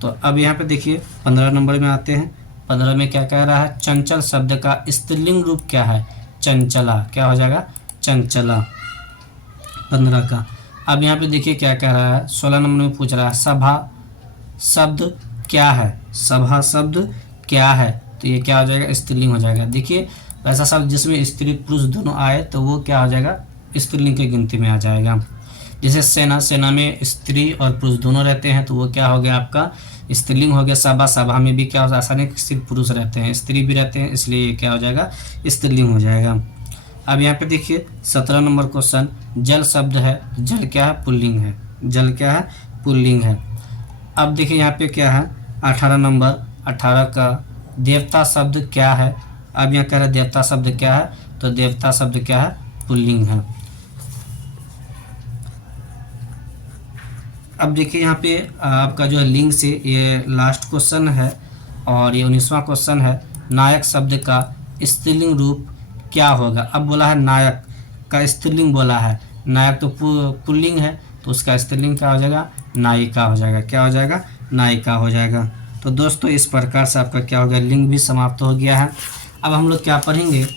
तो अब यहाँ पे देखिए 15 नंबर में आते हैं, 15 में क्या कह रहा है, चंचल शब्द का स्त्रीलिंग रूप क्या है, चंचला, क्या हो जाएगा, चंचला 15 का। अब यहाँ पे देखिए क्या कह रहा है 16 नंबर में पूछ रहा है, सभा शब्द क्या है, सभा शब्द क्या है, तो ये क्या हो जाएगा, स्त्रीलिंग हो जाएगा। देखिए ऐसा शब्द जिसमें स्त्री पुरुष दोनों आए तो वो क्या हो जाएगा, स्त्रीलिंग की गिनती में आ जाएगा। जैसे सेना में स्त्री और पुरुष दोनों रहते हैं तो वो क्या हो गया आपका, स्त्रीलिंग हो गया। सभा में भी क्या हो, आसानी सिर्फ पुरुष रहते हैं, स्त्री भी रहते हैं, इसलिए ये क्या हो जाएगा, स्त्रीलिंग हो जाएगा। अब यहाँ पे देखिए 17 नंबर क्वेश्चन, जल शब्द है, जल क्या है, पुल्लिंग है, जल क्या है, पुल्लिंग है। अब देखिए यहाँ पे क्या है 18 नंबर, 18 का देवता शब्द क्या है। अब यहाँ कह रहे देवता शब्द क्या है, तो देवता शब्द क्या है, पुल्लिंग है। अब देखिए यहाँ पे आपका जो है लिंग से ये लास्ट क्वेश्चन है और ये 19वां क्वेश्चन है, नायक शब्द का स्त्रीलिंग रूप क्या होगा। अब बोला है नायक का स्त्रीलिंग बोला है, नायक तो पुल्लिंग है तो उसका स्त्रीलिंग क्या हो जाएगा, नायिका हो जाएगा, क्या हो जाएगा, नायिका हो जाएगा। तो दोस्तों इस प्रकार से आपका क्या हो गया, लिंग भी समाप्त हो गया है। अब हम लोग क्या पढ़ेंगे,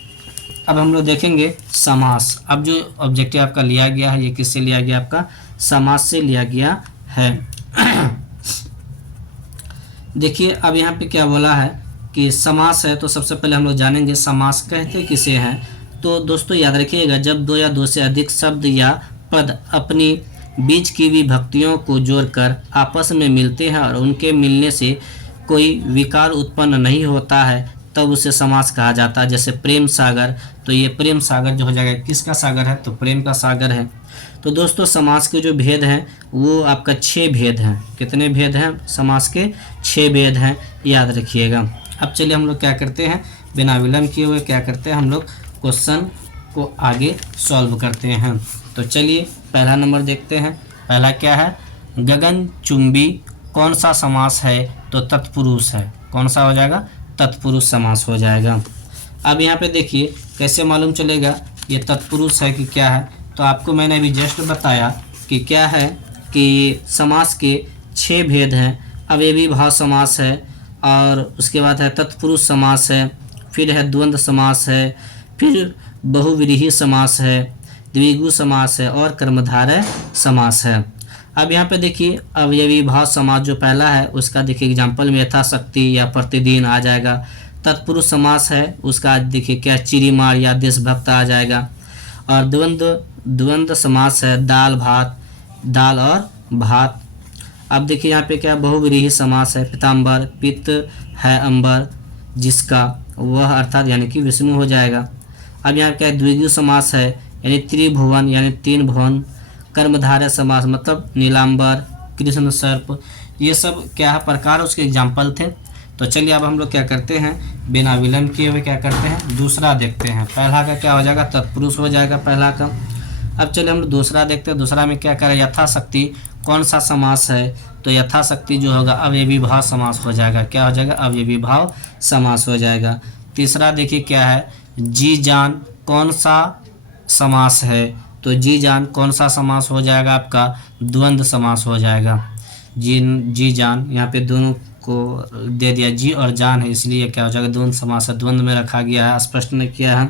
अब हम लोग देखेंगे समास। अब जो ऑब्जेक्टिव आपका लिया गया है ये किससे लिया गया, आपका समास से लिया गया है। देखिए अब यहाँ पे क्या बोला है कि समास है, तो सबसे पहले हम लोग जानेंगे समास कहते किसे हैं। तो दोस्तों याद रखिएगा, जब दो या दो से अधिक शब्द या पद अपनी बीच की विभक्तियों को जोड़कर आपस में मिलते हैं और उनके मिलने से कोई विकार उत्पन्न नहीं होता है तब उसे समास कहा जाता है। जैसे प्रेम सागर, तो ये प्रेम सागर जो हो जाएगा किसका सागर है, तो प्रेम का सागर है। तो दोस्तों समास के जो भेद हैं वो आपका 6 भेद हैं। कितने भेद हैं, समास के 6 भेद हैं, याद रखिएगा। अब चलिए हम लोग क्या करते हैं, बिना विलंब किए हुए क्या करते हैं, हम लोग क्वेश्चन को आगे सॉल्व करते हैं। तो चलिए पहला नंबर देखते हैं। पहला क्या है, गगनचुंबी कौन सा समास है, तो तत्पुरुष है, कौन सा हो जाएगा, तत्पुरुष समास हो जाएगा। अब यहाँ पे देखिए कैसे मालूम चलेगा ये तत्पुरुष है कि क्या है, तो आपको मैंने अभी जस्ट बताया कि क्या है कि समास के 6 भेद हैं। अवयवी भाव समास है और उसके बाद है तत्पुरुष समास है, फिर है द्वंद्व समास है, फिर बहुव्रीहि समास है, द्विगु समास है और कर्मधारय समास है। अब यहाँ पे देखिए अवयवी भाव समास जो पहला है उसका देखिए एग्जाम्पल में यथाशक्ति या प्रतिदिन आ जाएगा। तत्पुरुष समास है उसका देखिए क्या चिरीमार या देशभक्त आ जाएगा। और द्वंद्व समास है दाल भात, दाल और भात। अब देखिए यहाँ पे क्या बहुव्रीहि समास है, पीताम्बर, पित्त है अंबर जिसका, वह अर्थात यानी कि विष्णु हो जाएगा। अब यहाँ क्या द्विगु समास है यानी त्रिभुवन यानी 3 भुवन। कर्मधारय समास मतलब नीलांबर, कृष्ण सर्प, ये सब क्या है प्रकार उसके एग्जाम्पल थे। तो चलिए अब हम लोग क्या करते हैं, बिना विलंब किए हुए क्या करते हैं, दूसरा देखते हैं। पहला का क्या हो जाएगा, तत्पुरुष हो जाएगा पहला का। अब चलिए हम लोग दूसरा देखते हैं। दूसरा में क्या करें, यथाशक्ति कौन सा समास है, तो यथाशक्ति जो होगा अवयवी भाव समास हो जाएगा, क्या हो जाएगा, अवयवी भाव समास हो जाएगा। तीसरा देखिए क्या है, जी जान कौन सा समास है? तो जी जान कौन सा समास हो जाएगा आपका? द्वंद्व समास हो जाएगा। जी जान, यहाँ पे दोनों को दे दिया, जी और जान है, इसलिए क्या हो जाएगा? द्वंद्व समास है, द्वंद्व में रखा गया है, स्पष्ट ने किया है।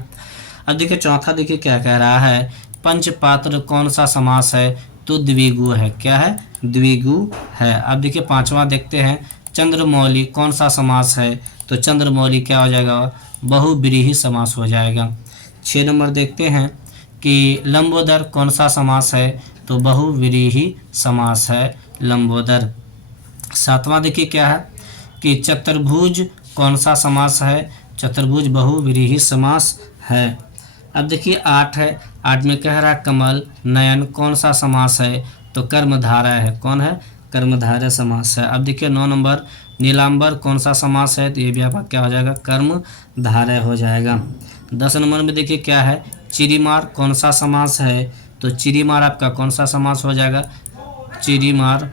अब देखिए चौथा, देखिए क्या कह रहा है, पंचपात्र कौन सा समास है? तो द्विगु है। क्या है? द्विगु है। अब देखिए पांचवा देखते हैं, चंद्रमौली कौन सा समास है? तो चंद्रमौली क्या हो जाएगा? बहुव्रीहि समास हो जाएगा। 6 नंबर देखते हैं कि लंबोदर कौन सा समास है? तो बहुव्रीहि समास है लंबोदर। 7वां देखिए क्या है कि चतुर्भुज कौन सा समास है? चतुर्भुज बहुव्रीहि समास है। अब देखिए 8 है, 8 में कह रहा है कमल नयन कौन सा समास है? तो कर्मधारय है। कौन है? कर्मधारय समास है। अब देखिए 9 नंबर, नीलांबर कौन सा समास है? तो ये भी आपका क्या हो जाएगा? कर्मधारय हो जाएगा। 10 नंबर में देखिए क्या है, चिरीमार कौन सा समास है? तो चिरीमार आपका कौन सा समास हो जाएगा? चिरीमार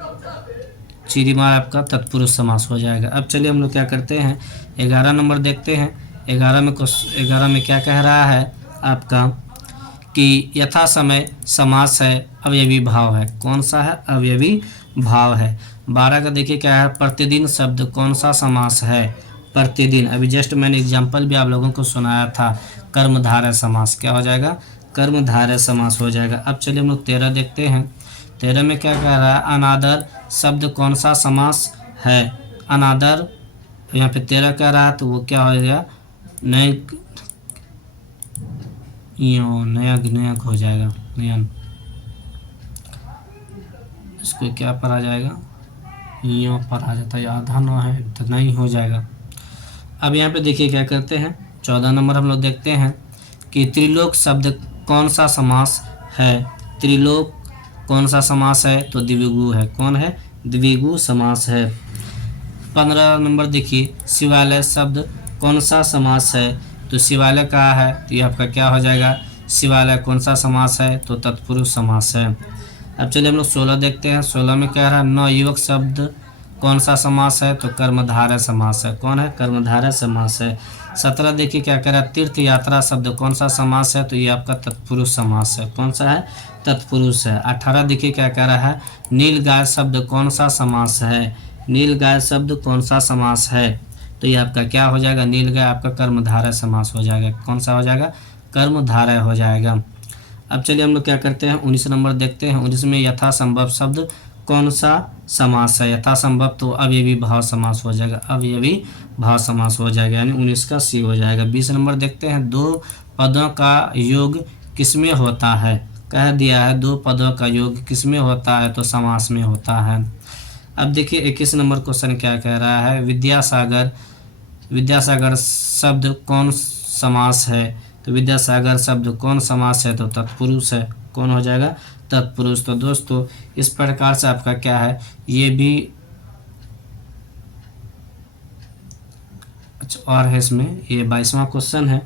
आपका तत्पुरुष समास हो जाएगा। अब चलिए हम लोग क्या करते हैं, 11 नंबर देखते हैं। 11 में क्या कह रहा है आपका कि यथा समय समास है, अवयवी भाव है। कौन सा है? अवयवी भाव है। 12 का देखिए क्या है, प्रतिदिन शब्द कौन सा समास है? प्रतिदिन, अभी जस्ट मैंने एग्जाम्पल भी आप लोगों को सुनाया था, कर्मधारय समास। क्या हो जाएगा? कर्मधारय समास हो जाएगा। अब चलिए हम लोग 13 देखते हैं। 13 में क्या कह रहा है, अनादर शब्द कौन सा समास है? अनादर यहाँ पे 13 कह रहा है, तो वो क्या हो गया? नया हो जाएगा, नयन, इसको क्या पर आ जाएगा? यों पर आ जाता है, आधा न है तो नहीं हो जाएगा। अब यहाँ पे देखिए क्या करते हैं, 14 नंबर हम लोग देखते हैं कि त्रिलोक शब्द कौन सा समास है? त्रिलोक कौन सा समास है? तो द्विगु है। कौन है? द्विगु समास है। 15 नंबर देखिए, शिवालय शब्द कौन सा समास है? तो शिवालय कहा है, तो ये आपका क्या हो जाएगा? शिवालय कौन सा समास है? तो तत्पुरुष समास है। अब चलिए हम लोग 16 देखते हैं। 16 में कह रहा है नवयुवक शब्द कौन सा समास है? तो कर्मधारय समास है। कौन है? कर्मधारय समास है। 17 देखिए क्या कह रहा है, तीर्थ यात्रा शब्द कौन सा समास है? तो ये आपका तत्पुरुष समास है। कौन सा है? तत्पुरुष है। 18 देखिए क्या कह रहा है, नीलगाय शब्द कौन सा समास है? नीलगाय शब्द कौन सा समास है? तो ये आपका क्या हो जाएगा? नीलगाय आपका कर्मधारय समास हो जाएगा। कौन सा हो जाएगा? कर्मधारय हो जाएगा। अब चलिए हम लोग क्या करते हैं, 19 नंबर देखते हैं। 19 में यथासंभव शब्द कौन सा समास है? यथासंभव तो अवयवी भाव समास हो जाएगा। अवयवी भाव समास हो जाएगा, यानी 19 का सी हो जाएगा। 20 नंबर देखते हैं, दो पदों का योग किसमें होता है? कह दिया है दो पदों का योग किसमें होता है? तो समास में होता है। अब देखिए 21 नंबर क्वेश्चन क्या कह रहा है, विद्यासागर शब्द कौन समास है? तो विद्यासागर शब्द कौन समास है? तो तत्पुरुष है। कौन हो जाएगा? तत्पुरुष। तो दोस्तों इस प्रकार से आपका क्या है, ये भी अच्छा और है इसमें, ये 22वां क्वेश्चन है।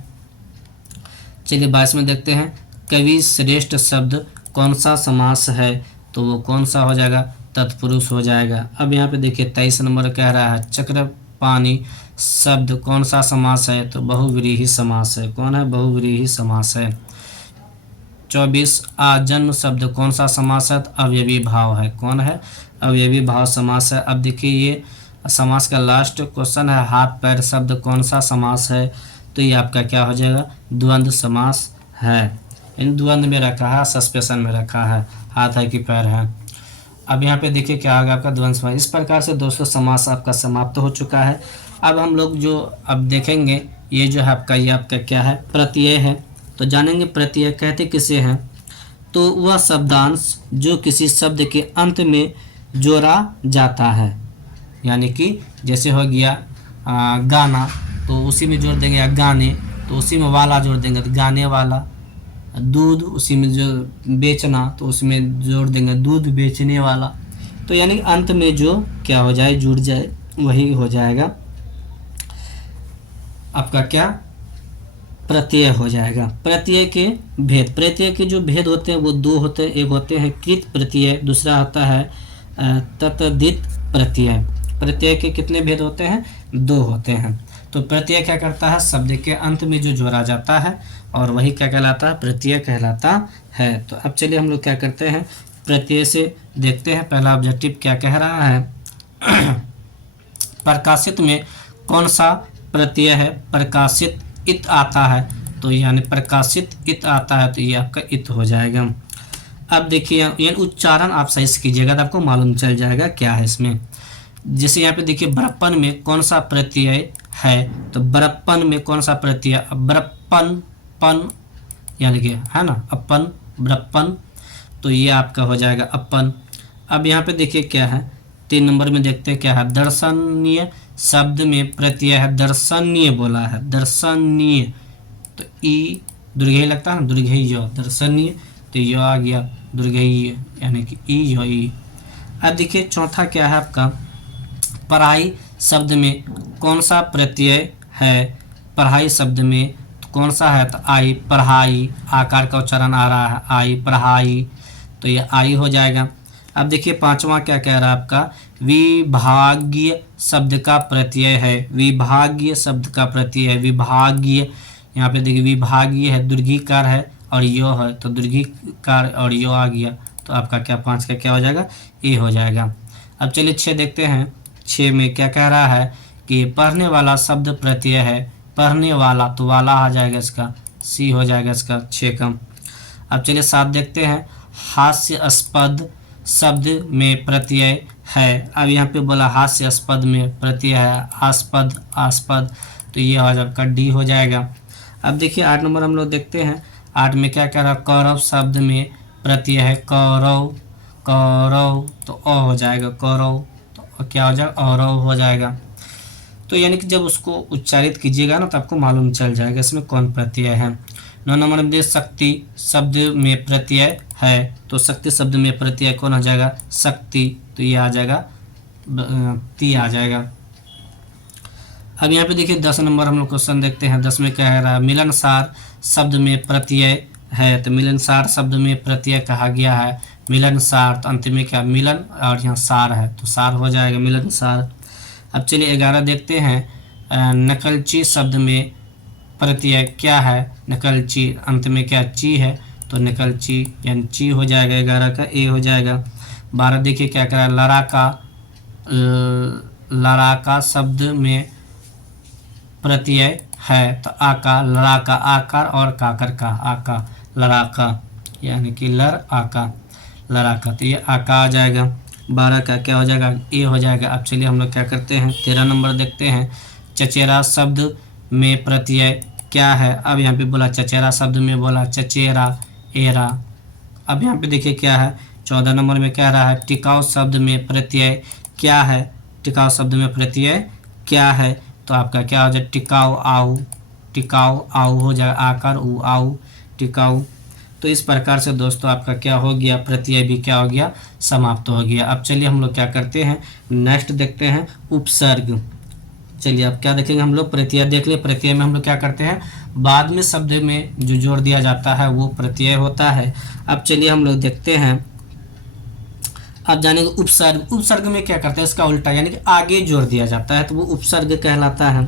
चलिए 22 में देखते हैं, कवि श्रेष्ठ शब्द कौन सा समास है? तो वो कौन सा हो जाएगा? तत्पुरुष हो जाएगा। अब यहाँ पे देखिए 23 नंबर कह रहा है, चक्रपाणी शब्द कौन सा समास है? तो बहुव्रीहि समास है। कौन है? बहुव्रीहि समास है। 24 आजन्म शब्द कौन सा समास है? अवयवी भाव है। कौन है? अवयवी भाव समास है। अब देखिए ये समास का लास्ट क्वेश्चन है, हाथ पैर शब्द कौन सा समास है? तो ये आपका क्या हो जाएगा? द्वंद्व समास है। इन द्वंद्व में रखा है, सस्पेंशन में रखा है, हाथ है कि पैर है। अब यहाँ पे देखिए क्या होगा आपका द्वंद्व समास। इस प्रकार से दोस्तों समास आपका समाप्त हो चुका है। अब हम लोग जो अब देखेंगे, ये जो है आपका, ये आपका क्या है? प्रत्यय है। तो जानेंगे प्रत्यय कहते किसे हैं। तो वह शब्दांश जो किसी शब्द के अंत में जोड़ा जाता है, यानी कि जैसे हो गया गाना, तो उसी में जोड़ देंगे, या गाने तो उसी में वाला जोड़ देंगे, तो गाने वाला। दूध, उसी में जो बेचना, तो उसमें जोड़ देंगे दूध बेचने वाला। तो यानी अंत में जो क्या हो जाए, जुड़ जाए, वही हो जाएगा आपका क्या? प्रत्यय हो जाएगा। प्रत्यय के भेद, प्रत्यय के जो भेद होते हैं वो दो होते हैं। एक होते हैं कृत प्रत्यय, दूसरा होता है ततदित प्रत्यय। प्रत्यय के कितने भेद होते हैं? दो होते हैं। तो प्रत्यय क्या करता है, शब्द के अंत में जो जोड़ा जाता है और वही क्या कहलाता है, प्रत्यय कहलाता है। तो अब चलिए हम लोग क्या करते हैं, प्रत्यय से देखते हैं पहला ऑब्जेक्टिव क्या कह रहा है। प्रकाशित में कौन सा प्रत्यय है, प्रकाशित इत आता है, तो यानी प्रकाशित इत आता है, तो ये आपका इत हो जाएगा। अब देखिए यानी उच्चारण आप सही से कीजिएगा तो आपको मालूम चल जाएगा क्या है इसमें। जैसे यहाँ पे देखिए बड़प्पन में कौन सा प्रत्यय है, तो बड़प्पन में कौन सा प्रत्यय, बड़प्पन पन यानी कि है ना, अपन बड़प्पन, तो ये आपका हो जाएगा अपन। अब यहाँ पे देखिए क्या है, 3 नंबर में देखते हैं क्या है, दर्शनीय शब्द में प्रत्यय है, दर्शनीय बोला है, दर्शनीय, तो ई दुर्घेय लगता है ना, दुर्घेय य, दर्शनीय, तो य आ गया दुर्घेय यानी कि ई य ई। अब देखिए चौथा क्या है आपका, पढ़ाई शब्द में कौन सा प्रत्यय है, पढ़ाई शब्द में कौन सा है, तो आई, पढ़ाई, आकार का उच्चारण आ रहा है, आई पढ़ाई, तो ये आई हो जाएगा। अब देखिए पांचवा क्या कह रहा है आपका, विभागीय शब्द का प्रत्यय है, विभागीय शब्द का प्रत्यय है, विभागीय, यहाँ पे देखिए विभागीय है, दुर्घीकार है और यो है, तो दुर्घीकार और यो आ गया, तो आपका क्या 5 का क्या हो जाएगा, ए हो जाएगा। अब चलिए 6 देखते हैं, 6 में क्या कह रहा है कि पढ़ने वाला शब्द प्रत्यय है, पढ़ने वाला, तो वाला आ जाएगा इसका, सी हो जाएगा इसका 6 का। अब चलिए 7 देखते हैं, हास्यास्पद शब्द में प्रत्यय है, अब यहाँ पे बोला हास्यास्पद में प्रत्यय है, आस्पद आस्पद, तो ये हो जाएगा डी हो जाएगा। अब देखिए 8 नंबर हम लोग देखते हैं, 8 में क्या कह रहा है, कौरव शब्द में प्रत्यय है, कौरव, कौरव, तो अ हो जाएगा कौरव, तो क्या हो जाएगा, औरव हो जाएगा। तो यानी कि जब उसको उच्चारित कीजिएगा ना तो आपको मालूम चल जाएगा इसमें कौन प्रत्यय है। 9 नंबर में शक्ति शब्द में प्रत्यय है, तो शक्ति शब्द में प्रत्यय कौन आ जाएगा, शक्ति, तो ये आ जाएगा ती आ जाएगा। अब यहाँ पे देखिए 10 नंबर हम लोग क्वेश्चन देखते हैं, 10 में क्या है रहा, मिलनसार शब्द में प्रत्यय है, तो मिलनसार शब्द में प्रत्यय कहा गया है, मिलनसार, तो अंत में क्या मिलन और यहाँ सार है, तो सार हो जाएगा मिलनसार। अब चलिए 11 देखते हैं, नकलची शब्द में प्रत्यय क्या है, नकलची, अंत में क्या ची है, तो नकलची यानी ची हो जाएगा, 11 का ए हो जाएगा। 12 देखिए क्या कह रहा है, लड़ाका, लड़ाका शब्द में प्रत्यय है, तो आका, लड़ाका, आकार और काकर का, आका, लड़ाका यानी कि लड़ आका, लड़ाका, तो ये आका आ जाएगा। 12 का क्या हो जाएगा, ए हो जाएगा। अब चलिए हम लोग क्या करते हैं, 13 नंबर देखते हैं, चचेरा शब्द में प्रत्यय क्या है, अब यहाँ पे बोला चचेरा शब्द में बोला चचेरा, एरा। अब यहाँ पे देखिए क्या है, 14 नंबर में कह रहा है, टिकाऊ शब्द में प्रत्यय क्या है, टिकाऊ शब्द में प्रत्यय क्या है, तो आपका क्या हो जाए, टिकाऊ आऊ, टिकाऊ आऊ हो जाएगा, आकार ऊ आऊ, टिकाऊ। तो इस प्रकार से दोस्तों आपका क्या हो गया, प्रत्यय भी क्या हो गया, समाप्त हो गया। अब चलिए हम लोग क्या करते हैं, नेक्स्ट देखते हैं उपसर्ग। चलिए अब क्या देखेंगे हम लोग, प्रत्यय देख लिए, प्रत्यय में हम लोग क्या करते हैं, बाद में शब्द में जो जोड़ दिया जाता है वो प्रत्यय होता है। अब चलिए हम लोग देखते हैं, अब जानेंगे उपसर्ग। उपसर्ग में क्या करते हैं, इसका उल्टा यानी कि आगे जोड़ दिया जाता है तो वो उपसर्ग कहलाता है।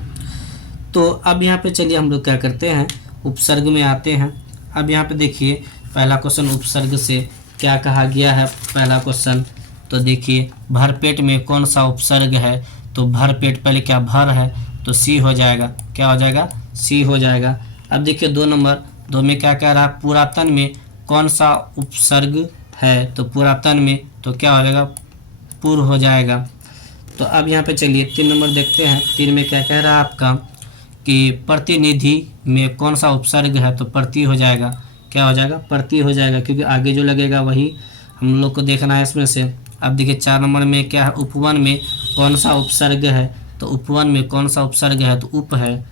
तो अब यहाँ पे चलिए हम लोग क्या करते हैं, उपसर्ग में आते हैं। अब यहाँ पे देखिए पहला क्वेश्चन उपसर्ग से क्या कहा गया है, पहला क्वेश्चन तो देखिए भरपेट में कौन सा उपसर्ग है, तो भरपेट पहले क्या भर है, तो सी हो जाएगा, क्या हो जाएगा, सी हो जाएगा। अब देखिए 2 नंबर, 2 में क्या कह रहा है, पुरातन में कौन सा उपसर्ग है, तो पुरातन में तो क्या हो जाएगा, पूर्व हो जाएगा। तो अब यहाँ पे चलिए 3 नंबर देखते हैं, 3 में क्या कह रहा है आपका कि प्रतिनिधि में कौन सा उपसर्ग है, तो प्रति हो जाएगा, क्या हो जाएगा, प्रति हो जाएगा, क्योंकि आगे जो लगेगा वही हम लोग को देखना है इसमें से। अब देखिए 4 नंबर में क्या है, उपवन में कौन सा उपसर्ग है, तो उपवन में कौन सा उपसर्ग है, तो उप है।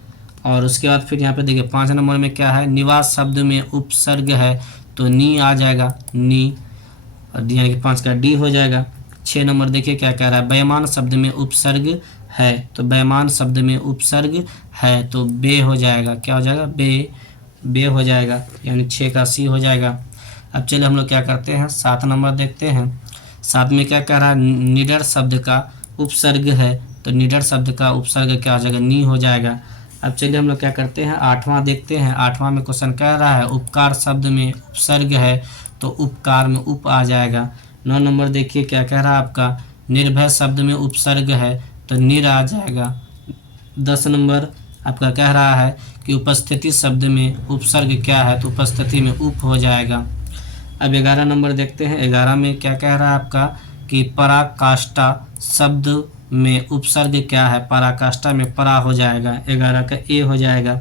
और उसके बाद फिर यहाँ पे देखिए 5 नंबर में क्या है, निवास शब्द में उपसर्ग है, तो नी आ जाएगा, नी, और यानी कि 5 का डी हो जाएगा। 6 नंबर देखिए क्या कह रहा है, बेईमान शब्द में उपसर्ग है, तो बेईमान शब्द में उपसर्ग है, तो बे हो जाएगा, क्या हो जाएगा, बे, बे हो जाएगा, यानी 6 का सी हो जाएगा। अब चलिए हम लोग क्या करते हैं, 7 नंबर देखते हैं। 7 में क्या कह रहा है, निडर शब्द का उपसर्ग है, तो निडर शब्द का उपसर्ग क्या हो जाएगा, नी हो जाएगा। अब चलिए हम लोग क्या करते हैं, 8वां देखते हैं। 8वां में क्वेश्चन कह रहा है उपकार शब्द में उपसर्ग है तो उपकार में उप आ जाएगा। 9 नंबर देखिए क्या कह रहा है आपका, निर्भय शब्द में उपसर्ग है तो निर आ जाएगा। 10 नंबर आपका कह रहा है कि उपस्थिति शब्द में उपसर्ग क्या है, तो उपस्थिति में उप हो जाएगा। अब 11 नंबर देखते हैं। 11 में क्या कह रहा है आपका कि पराकाष्ठा शब्द में उपसर्ग क्या है, पराकाष्ठा में परा हो जाएगा, 11 का ए हो जाएगा।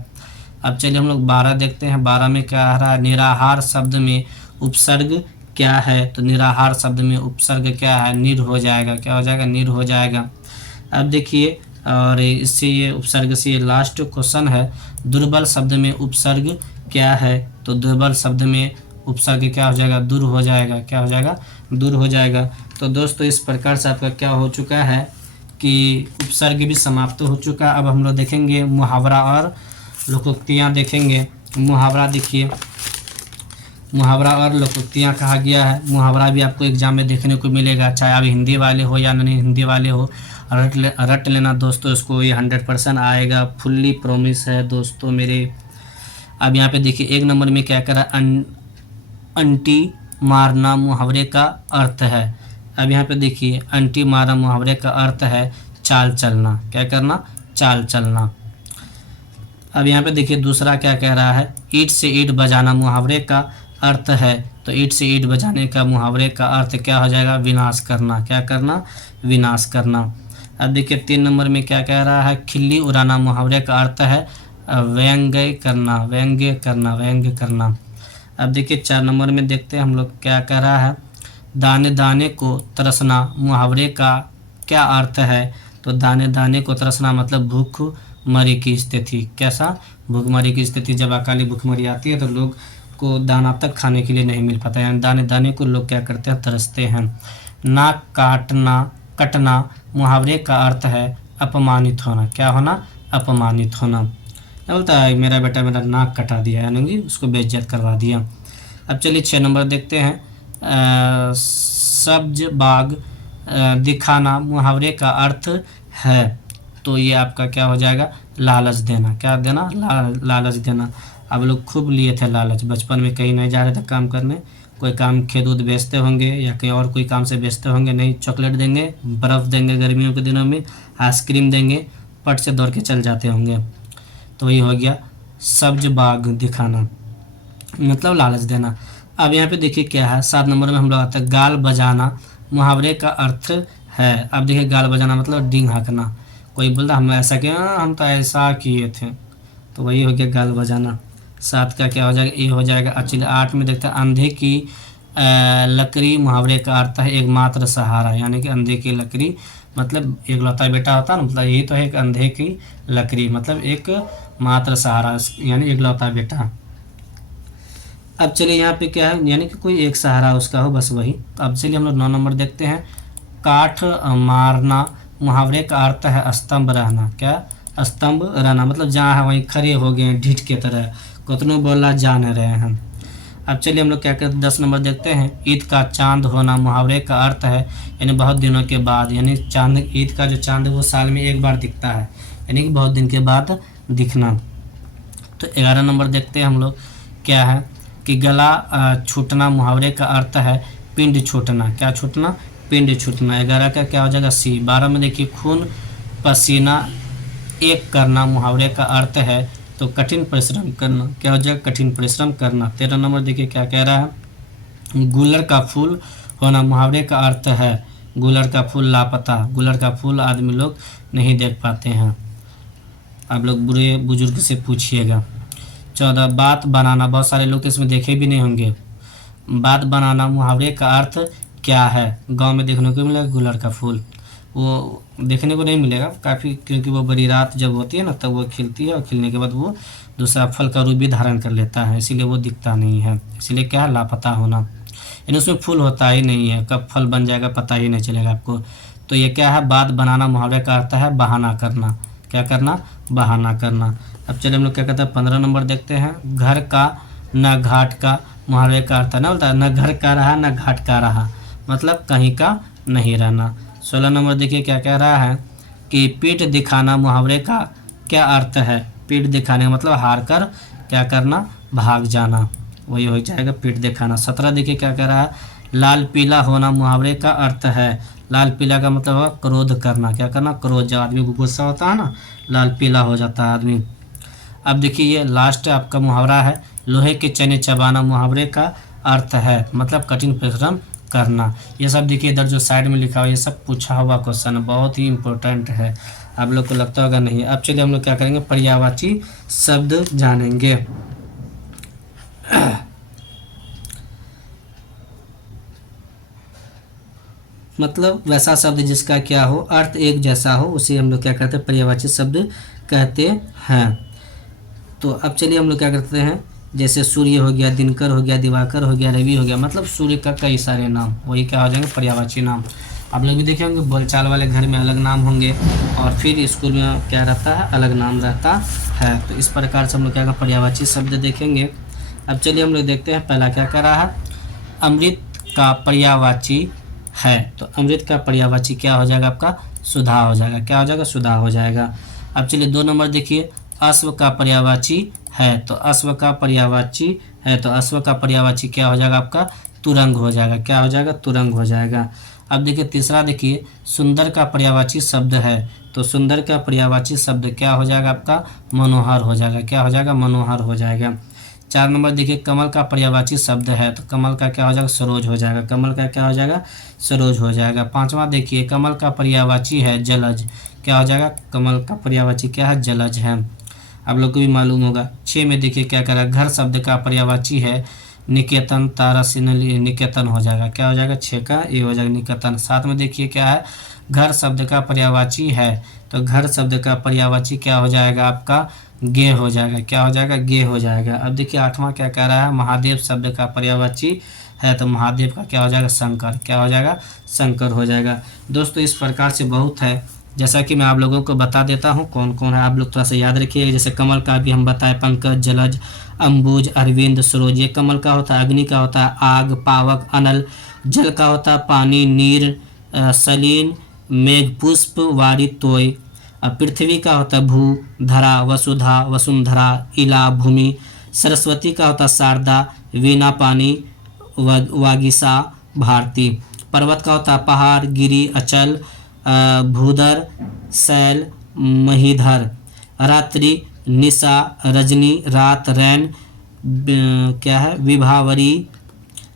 अब चलिए हम लोग 12 देखते हैं। 12 में क्या आ रहा है, निराहार शब्द में उपसर्ग क्या है, तो निराहार शब्द में उपसर्ग क्या है, निर हो जाएगा। क्या हो जाएगा, निर हो जाएगा। अब देखिए, और इससे ये उपसर्ग से ये लास्ट क्वेश्चन है, दुर्बल शब्द में उपसर्ग क्या है, तो दुर्बल शब्द में उपसर्ग क्या हो जाएगा, दूर हो जाएगा। क्या हो जाएगा, दूर हो जाएगा। तो दोस्तों इस प्रकार से आपका क्या हो चुका है कि उपसर्ग भी समाप्त हो चुका। अब हम लोग देखेंगे मुहावरा और लोकोक्तियाँ देखेंगे। मुहावरा देखिए, मुहावरा और लोकोक्तियाँ कहा गया है। मुहावरा भी आपको एग्जाम में देखने को मिलेगा, चाहे आप हिंदी वाले हो या नहीं हिंदी वाले हो, रट लेना दोस्तों इसको, ये 100% आएगा, फुल्ली प्रॉमिस है दोस्तों मेरे। अब यहाँ पे देखिए 1 नंबर में क्या करा, अंटी मारना मुहावरे का अर्थ है। अब यहाँ पे देखिए अंटी मारना मुहावरे का अर्थ है चाल चलना। क्या करना, चाल चलना। अब यहाँ पे देखिए दूसरा क्या कह रहा है, ईंट से ईंट बजाना मुहावरे का अर्थ है, तो ईंट से ईंट बजाने का मुहावरे का अर्थ क्या हो जाएगा, विनाश करना। क्या करना, विनाश करना। अब देखिए 3 नंबर में क्या कह रहा है, खिल्ली उड़ाना मुहावरे का अर्थ है व्यंग्य करना, व्यंग्य करना, व्यंग्य करना। अब देखिए 4 नंबर में देखते हैं हम लोग क्या कह रहा है, दाने दाने को तरसना मुहावरे का क्या अर्थ है, तो दाने दाने को तरसना मतलब भूख मरी की स्थिति। कैसा, भूखमरी की स्थिति, जब अकाली भूखमरी आती है तो लोग को दाना तक खाने के लिए नहीं मिल पाता, यानी दाने दाने को लोग क्या करते हैं, तरसते हैं। नाक काटना कटना मुहावरे का अर्थ है अपमानित होना। क्या होना, अपमानित होना। क्या बोलता है, मेरा बेटा मेरा नाक कटा दिया, यानी कि उसको बेइज्जत करवा दिया। अब चलिए 6 नंबर देखते हैं। सब्ज बाग दिखाना मुहावरे का अर्थ है, तो ये आपका क्या हो जाएगा, लालच देना। क्या देना, लालच देना। अब लोग खूब लिए थे लालच, बचपन में कहीं नहीं जा रहे थे काम करने, कोई काम खेत दूध बेचते होंगे या कहीं और कोई काम से बेचते होंगे, नहीं चॉकलेट देंगे, बर्फ़ देंगे गर्मियों के दिनों में, आइसक्रीम देंगे, पट से दौड़ के चल जाते होंगे, तो वही हो गया सब्ज बाग दिखाना, मतलब लालच देना। अब यहाँ पे देखिए क्या है, 7 नंबर में हम लोग आता है गाल बजाना मुहावरे का अर्थ है। अब देखिए गाल बजाना मतलब डींग हाँकना, कोई बोलता हम ऐसा किया, हम तो ऐसा किए थे, तो वही हो गया गाल बजाना। 7 का क्या हो जाएगा, ये हो जाएगा। चलिए 8 में देखते हैं, अंधे की लकड़ी मुहावरे का अर्थ है एकमात्र सहारा, यानी कि अंधे की लकड़ी मतलब एक लौता बेटा होता है ना, मतलब यही तो है एक अंधे की लकड़ी मतलब एक मात्र सहारा, यानी एक लौता बेटा। अब चलिए यहाँ पे क्या है, यानी कि कोई एक सहारा उसका हो, बस वही। अब चलिए हम लोग 9 नंबर देखते हैं। काठ मारना मुहावरे का अर्थ है स्तंभ रहना। क्या, स्तंभ रहना मतलब जहाँ है वहीं खड़े हो गए ढीठ के तरह, कतनों बोला जान रहे हैं। अब चलिए हम लोग क्या करते हैं, 10 नंबर देखते हैं। ईद का चांद होना मुहावरे का अर्थ है यानी बहुत दिनों के बाद, यानी चांद, ईद का जो चांद है वो साल में एक बार दिखता है, यानी कि बहुत दिन के बाद दिखना। तो 11 नंबर देखते हैं हम लोग क्या है कि गला छूटना मुहावरे का अर्थ है पिंड छूटना। क्या छूटना, पिंड छूटना। 11 का क्या हो जाएगा, सी। 12 में देखिए खून पसीना एक करना मुहावरे का अर्थ है तो कठिन परिश्रम करना। क्या हो जाएगा, कठिन परिश्रम करना। 13 नंबर देखिए क्या कह रहा है, गुलर का फूल होना मुहावरे का अर्थ है गुलर का फूल लापता। गुलर का फूल आदमी लोग नहीं देख पाते हैं, आप लोग बुरे बुजुर्ग से पूछिएगा। 14 बात बनाना, बहुत सारे लोग इसमें देखे भी नहीं होंगे। बात बनाना मुहावरे का अर्थ क्या है, गांव में देखने को मिलेगा गुलर का फूल, वो देखने को नहीं मिलेगा काफ़ी, क्योंकि वो बड़ी रात जब होती है ना तब वो खिलती है और खिलने के बाद वो दूसरा फल का रूप भी धारण कर लेता है, इसीलिए वो दिखता नहीं है, इसीलिए क्या है, लापता होना, यानी उसमें फूल होता ही नहीं है, कब फल बन जाएगा पता ही नहीं चलेगा आपको। तो ये क्या है, बात बनाना मुहावरे का अर्थ है बहाना करना। क्या करना, बहाना करना। अब चलिए हम लोग क्या कहते हैं, 15 नंबर देखते हैं। घर का न घाट का मुहावरे का अर्थ है ना, बोलता है न घर का रहा न घाट का रहा, मतलब कहीं का नहीं रहना। 16 नंबर देखिए क्या कह रहा है, कि पीठ दिखाना मुहावरे का क्या अर्थ है। पीठ दिखाने का मतलब हार कर क्या करना, भाग जाना, वही हो जाएगा पीठ दिखाना। 17 देखिए क्या कह रहा है, लाल पीला होना मुहावरे का अर्थ है। लाल पीला का मतलब है क्रोध करना, क्या करना, क्रोध। जब आदमी को गुस्सा होता है ना, लाल पीला हो जाता है आदमी। अब देखिए ये लास्ट आपका मुहावरा है, लोहे के चने चबाना मुहावरे का अर्थ है, मतलब कठिन परिश्रम करना। ये सब देखिए इधर जो साइड में लिखा हुआ ये सब पूछा हुआ क्वेश्चन है, बहुत ही इंपॉर्टेंट है। आप लोग को लगता होगा नहीं। अब चलिए हम लोग क्या करेंगे, पर्यायवाची शब्द जानेंगे। मतलब वैसा शब्द जिसका क्या हो, अर्थ एक जैसा हो, उसे हम लोग क्या कहते हैं, पर्यायवाची शब्द कहते हैं। तो अब चलिए हम लोग क्या करते हैं, जैसे सूर्य हो गया, दिनकर हो गया, दिवाकर हो गया, रवि हो गया, मतलब सूर्य का कई सारे नाम, वही क्या हो जाएंगे, पर्यायवाची नाम। आप लोग भी देखे होंगे बोलचाल वाले घर में अलग नाम होंगे और फिर स्कूल में क्या रहता है, अलग नाम रहता है। तो इस प्रकार से हम लोग क्या पर्यायवाची शब्द देखेंगे। अब चलिए हम लोग देखते हैं पहला क्या कह रहा है, अमृत का पर्यायवाची है। तो अमृत का पर्यायवाची क्या हो जाएगा आपका, सुधा हो जाएगा। क्या हो जाएगा, सुधा हो जाएगा। अब चलिए 2 नंबर देखिए, अश्व का पर्यायवाची है। तो अश्व का पर्यायवाची है, तो अश्व का पर्यायवाची क्या हो जाएगा आपका, तुरंग हो जाएगा। क्या हो जाएगा, तुरंग हो जाएगा। अब देखिए तीसरा देखिए, सुंदर का पर्यायवाची शब्द है। तो सुंदर का पर्यायवाची शब्द क्या हो जाएगा आपका, मनोहर हो जाएगा। क्या हो जाएगा, मनोहर हो जाएगा। 4 नंबर देखिए, कमल का पर्यायवाची शब्द है। तो कमल का क्या हो जाएगा, सरोज हो जाएगा। कमल का क्या हो जाएगा, सरोज हो जाएगा। 5वां देखिए, कमल का पर्यायवाची है जलज। क्या हो जाएगा, कमल का पर्यायवाची क्या है, जलज है। आप लोग को भी मालूम होगा। 6 में देखिए क्या करा, घर शब्द का पर्यायवाची है निकेतन, तारा सिनली, निकेतन हो जाएगा। क्या हो जाएगा, 6 का ये हो जाएगा निकेतन। 7 में देखिए क्या है, घर शब्द का पर्यायवाची है। तो घर शब्द का पर्यायवाची क्या हो जाएगा आपका, गे हो जाएगा। क्या हो जाएगा, गे हो जाएगा। अब देखिए 8वां क्या कह रहा है, महादेव शब्द का पर्यायवाची है। तो महादेव का क्या हो जाएगा, शंकर। क्या हो जाएगा, शंकर हो जाएगा। दोस्तों इस प्रकार से बहुत है, जैसा कि मैं आप लोगों को बता देता हूँ कौन कौन है, आप लोग थोड़ा सा याद रखिए। जैसे कमल का भी हम बताए, पंकज, जलज, अंबुज, अरविंद, सरोज। ये कमल का होता है, अग्नि का होता है आग, पावक, अनल। जल का होता है पानी, नीर, सलीन, मेघ, पुष्प, वारी, तोय। पृथ्वी का होता है भू, धरा, वसुधा, वसुंधरा, इला, भूमि। सरस्वती का होता है शारदा, वीणा, पानी, वागीसा, भारती। पर्वत का होता है पहाड़, गिरी, अचल, भूधर, शैल, महीधर। रात्रि, निशा, रजनी, रात, रैन, क्या है, विभावरी।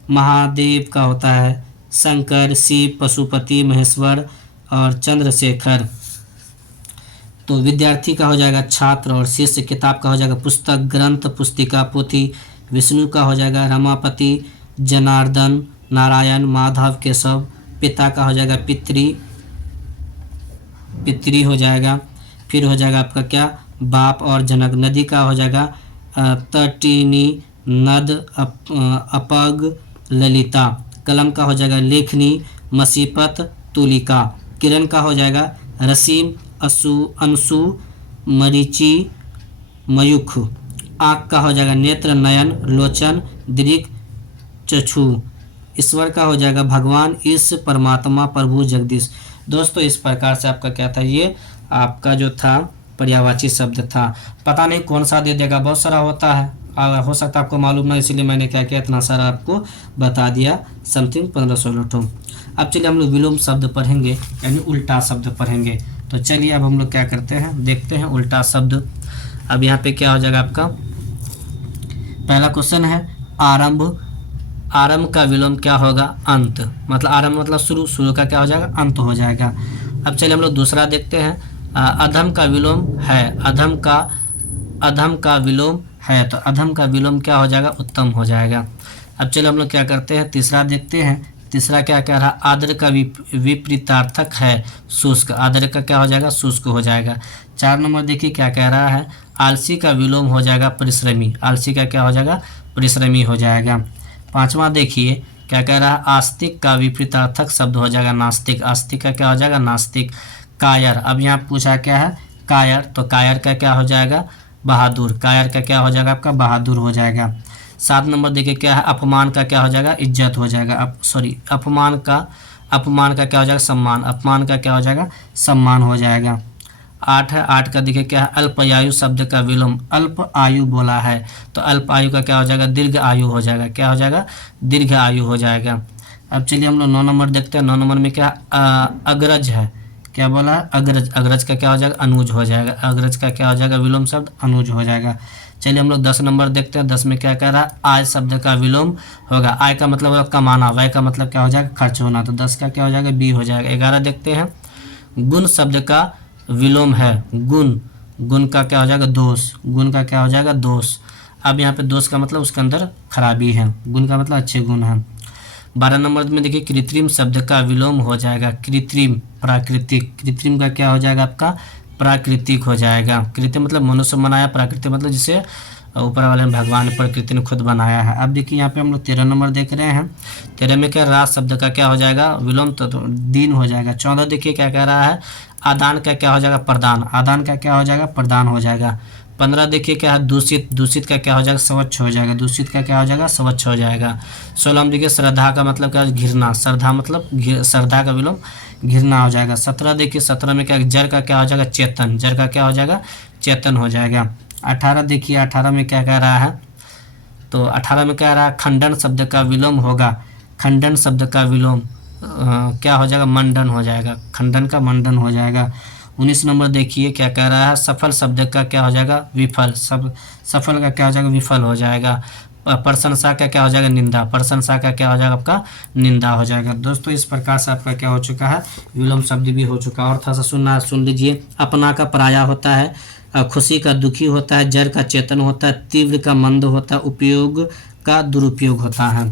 महादेव का होता है शंकर, शिव, पशुपति, महेश्वर और चंद्रशेखर। तो विद्यार्थी का हो जाएगा छात्र और शिष्य। किताब का हो जाएगा पुस्तक, ग्रंथ, पुस्तिका, पोथी। विष्णु का हो जाएगा रमापति, जनार्दन, नारायण, माधव, केशव। पिता का हो जाएगा पितृ, पितृ हो जाएगा। फिर हो जाएगा आपका क्या, बाप और जनक। नदी का हो जाएगा तटिनी, नद, अपग, ललिता। कलम का हो जाएगा लेखनी, मसीपत, तुलिका। किरण का हो जाएगा रसीम, अंशु, मरीचि, मयूख। आँख का हो जाएगा नेत्र, नयन, लोचन, दृक्, चक्षु। ईश्वर का हो जाएगा भगवान, ईश, परमात्मा, प्रभु, जगदीश। दोस्तों इस प्रकार से आपका क्या था, ये आपका जो था पर्यायवाची शब्द था। पता नहीं कौन सा दे देगा, बहुत सारा होता है, हो सकता है आपको मालूम ना, इसीलिए मैंने क्या किया, इतना सारा आपको बता दिया, समथिंग 15-16 ठो। अब चलिए हम लोग विलोम शब्द पढ़ेंगे, यानी उल्टा शब्द पढ़ेंगे। तो चलिए अब हम लोग क्या करते हैं, देखते हैं उल्टा शब्द। अब यहाँ पे क्या हो जाएगा आपका, पहला क्वेश्चन है आरंभ। आरंभ का विलोम क्या होगा, अंत। मतलब आरंभ मतलब शुरू, शुरू का क्या हो जाएगा, अंत हो जाएगा। अब चलिए हम लोग दूसरा देखते हैं, अधम का विलोम है। अधम का विलोम है, तो अधम का विलोम क्या हो जाएगा, उत्तम हो जाएगा। अब चलिए हम लोग क्या करते हैं, तीसरा देखते हैं। तीसरा क्या कह रहा, आद्र का विपरीतार्थक है शुष्क। आद्र का क्या हो जाएगा, शुष्क हो जाएगा। 4 नंबर देखिए क्या कह रहा है, आलसी का विलोम हो जाएगा परिश्रमी। आलसी का क्या हो जाएगा, परिश्रमी हो जाएगा। 5वां देखिए क्या कह रहा है, आस्तिक का विपरीतार्थक शब्द हो जाएगा नास्तिक। आस्तिक का क्या हो जाएगा, नास्तिक। कायर, अब यहाँ पूछा क्या है, कायर, तो कायर का क्या हो जाएगा, बहादुर। कायर का क्या हो जाएगा आपका, बहादुर हो जाएगा। 7 नंबर देखिए क्या है, अपमान का क्या हो जाएगा, इज्जत हो जाएगा। अपमान का अपमान का क्या हो जाएगा, सम्मान, अपमान का क्या हो जाएगा, सम्मान हो जाएगा। 8 है, 8 का देखिए क्या है, अल्पायु शब्द का विलोम, अल्प आयु बोला है तो अल्प आयु का क्या हो जाएगा, दीर्घ आयु हो जाएगा, क्या हो जाएगा, दीर्घ आयु हो जाएगा। अब चलिए हम लोग 9 नंबर देखते हैं। 9 नंबर में क्या अग्रज है, क्या बोला है, अग्रज, अग्रज का क्या हो जाएगा, अनुज हो जाएगा, अग्रज का क्या हो जाएगा, विलोम शब्द अनुज हो जाएगा। चलिए हम लोग 10 नंबर देखते हैं। 10 में क्या कह रहा है, आय शब्द का विलोम होगा, आय का मतलब होगा कमाना, व्यय का मतलब क्या हो जाएगा, खर्च होना, तो 10 का क्या हो जाएगा, बी हो जाएगा। 11 देखते हैं, गुण शब्द का विलोम है, गुण, गुण का क्या हो जाएगा, दोष, गुण का क्या हो जाएगा, दोष। अब यहाँ पे दोष का मतलब उसके अंदर खराबी है, गुण का मतलब अच्छे गुण हैं। 12 नंबर में देखिए कृत्रिम शब्द का विलोम हो जाएगा, कृत्रिम, प्राकृतिक, कृत्रिम का क्या हो जाएगा आपका, प्राकृतिक हो जाएगा। कृत्रिम मतलब मनुष्य बनाया, प्राकृतिक मतलब जिसे ऊपर वाले भगवान प्रकृति ने खुद बनाया है। अब देखिए यहाँ पे हम लोग 13 नंबर देख रहे हैं। 13 में क्या, राज शब्द का क्या हो जाएगा, विलोम, तो दिन हो जाएगा। 14 देखिए क्या कह रहा है, आदान का क्या हो जाएगा, प्रदान, आदान का क्या हो जाएगा, प्रदान हो जाएगा। 15 देखिए क्या है, दूषित, दूषित का क्या हो जाएगा, स्वच्छ हो जाएगा, दूषित का क्या हो जाएगा, स्वच्छ हो जाएगा। 16 में देखिए श्रद्धा का मतलब क्या है, घृणा, श्रद्धा मतलब श्रद्धा का विलोम घृणा हो जाएगा। 17 देखिए, 17 में क्या, जड़ का क्या हो जाएगा, चेतन, जड़ का क्या हो जाएगा, चेतन हो जाएगा। 18 देखिए, 18 में क्या कह रहा है, तो 18 में कह रहा है खंडन शब्द का विलोम होगा, खंडन शब्द का विलोम क्या हो जाएगा, मंडन हो जाएगा, खंडन का मंडन हो जाएगा। 19 नंबर देखिए क्या कह रहा है, सफल शब्द का क्या हो जाएगा, विफल, सफल का क्या हो जाएगा, विफल हो जाएगा। प्रशंसा का क्या हो जाएगा, निंदा, प्रशंसा का क्या हो जाएगा, आपका निंदा हो जाएगा। दोस्तों इस प्रकार से आपका क्या हो चुका है, विलोम शब्द भी हो चुका है। और थोड़ा सा सुन लीजिए, अपना का पराया होता है, खुशी का दुखी होता है, जड़ का चेतन होता है, तीव्र का मंद होता है, उपयोग का दुरुपयोग होता है।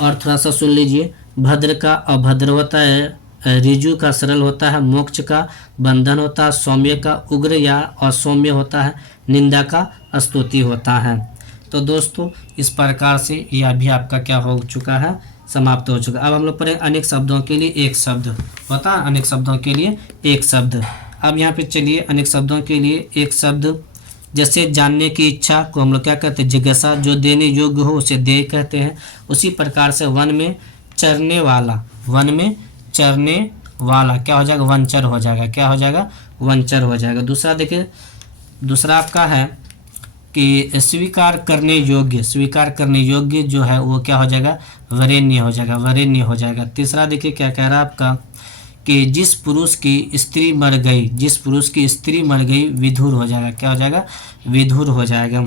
और थोड़ा सा सुन लीजिए, भद्र का अभद्र होता है, ऋजु का सरल होता है, मोक्ष का बंधन होता है, सौम्य का उग्र या असौम्य होता है, निंदा का स्तुति होता है। तो दोस्तों इस प्रकार से यह भी आपका क्या हो चुका है, समाप्त हो चुका। अब हम लोग पढ़े अनेक शब्दों के लिए एक शब्द होता है, अनेक शब्दों के लिए एक शब्द। अब यहाँ पे चलिए अनेक शब्दों के लिए एक शब्द, जैसे जानने की इच्छा को हम लोग क्या कहते हैं, जिज्ञासा, जो देने योग्य हो उसे देह कहते हैं। उसी प्रकार से वन में चरने वाला, वन में चरने वाला क्या हो जाएगा, वनचर हो जाएगा, क्या हो जाएगा, वनचर हो जाएगा। दूसरा देखिए, दूसरा आपका है कि स्वीकार करने योग्य, स्वीकार करने योग्य जो है वो क्या हो जाएगा, वरेण्य हो जाएगा, वरेण्य हो जाएगा। तीसरा देखिए क्या कह रहा है आपका, कि जिस पुरुष की स्त्री मर गई, जिस पुरुष की स्त्री मर गई, विधुर हो जाएगा, क्या हो जाएगा, विधुर हो जाएगा।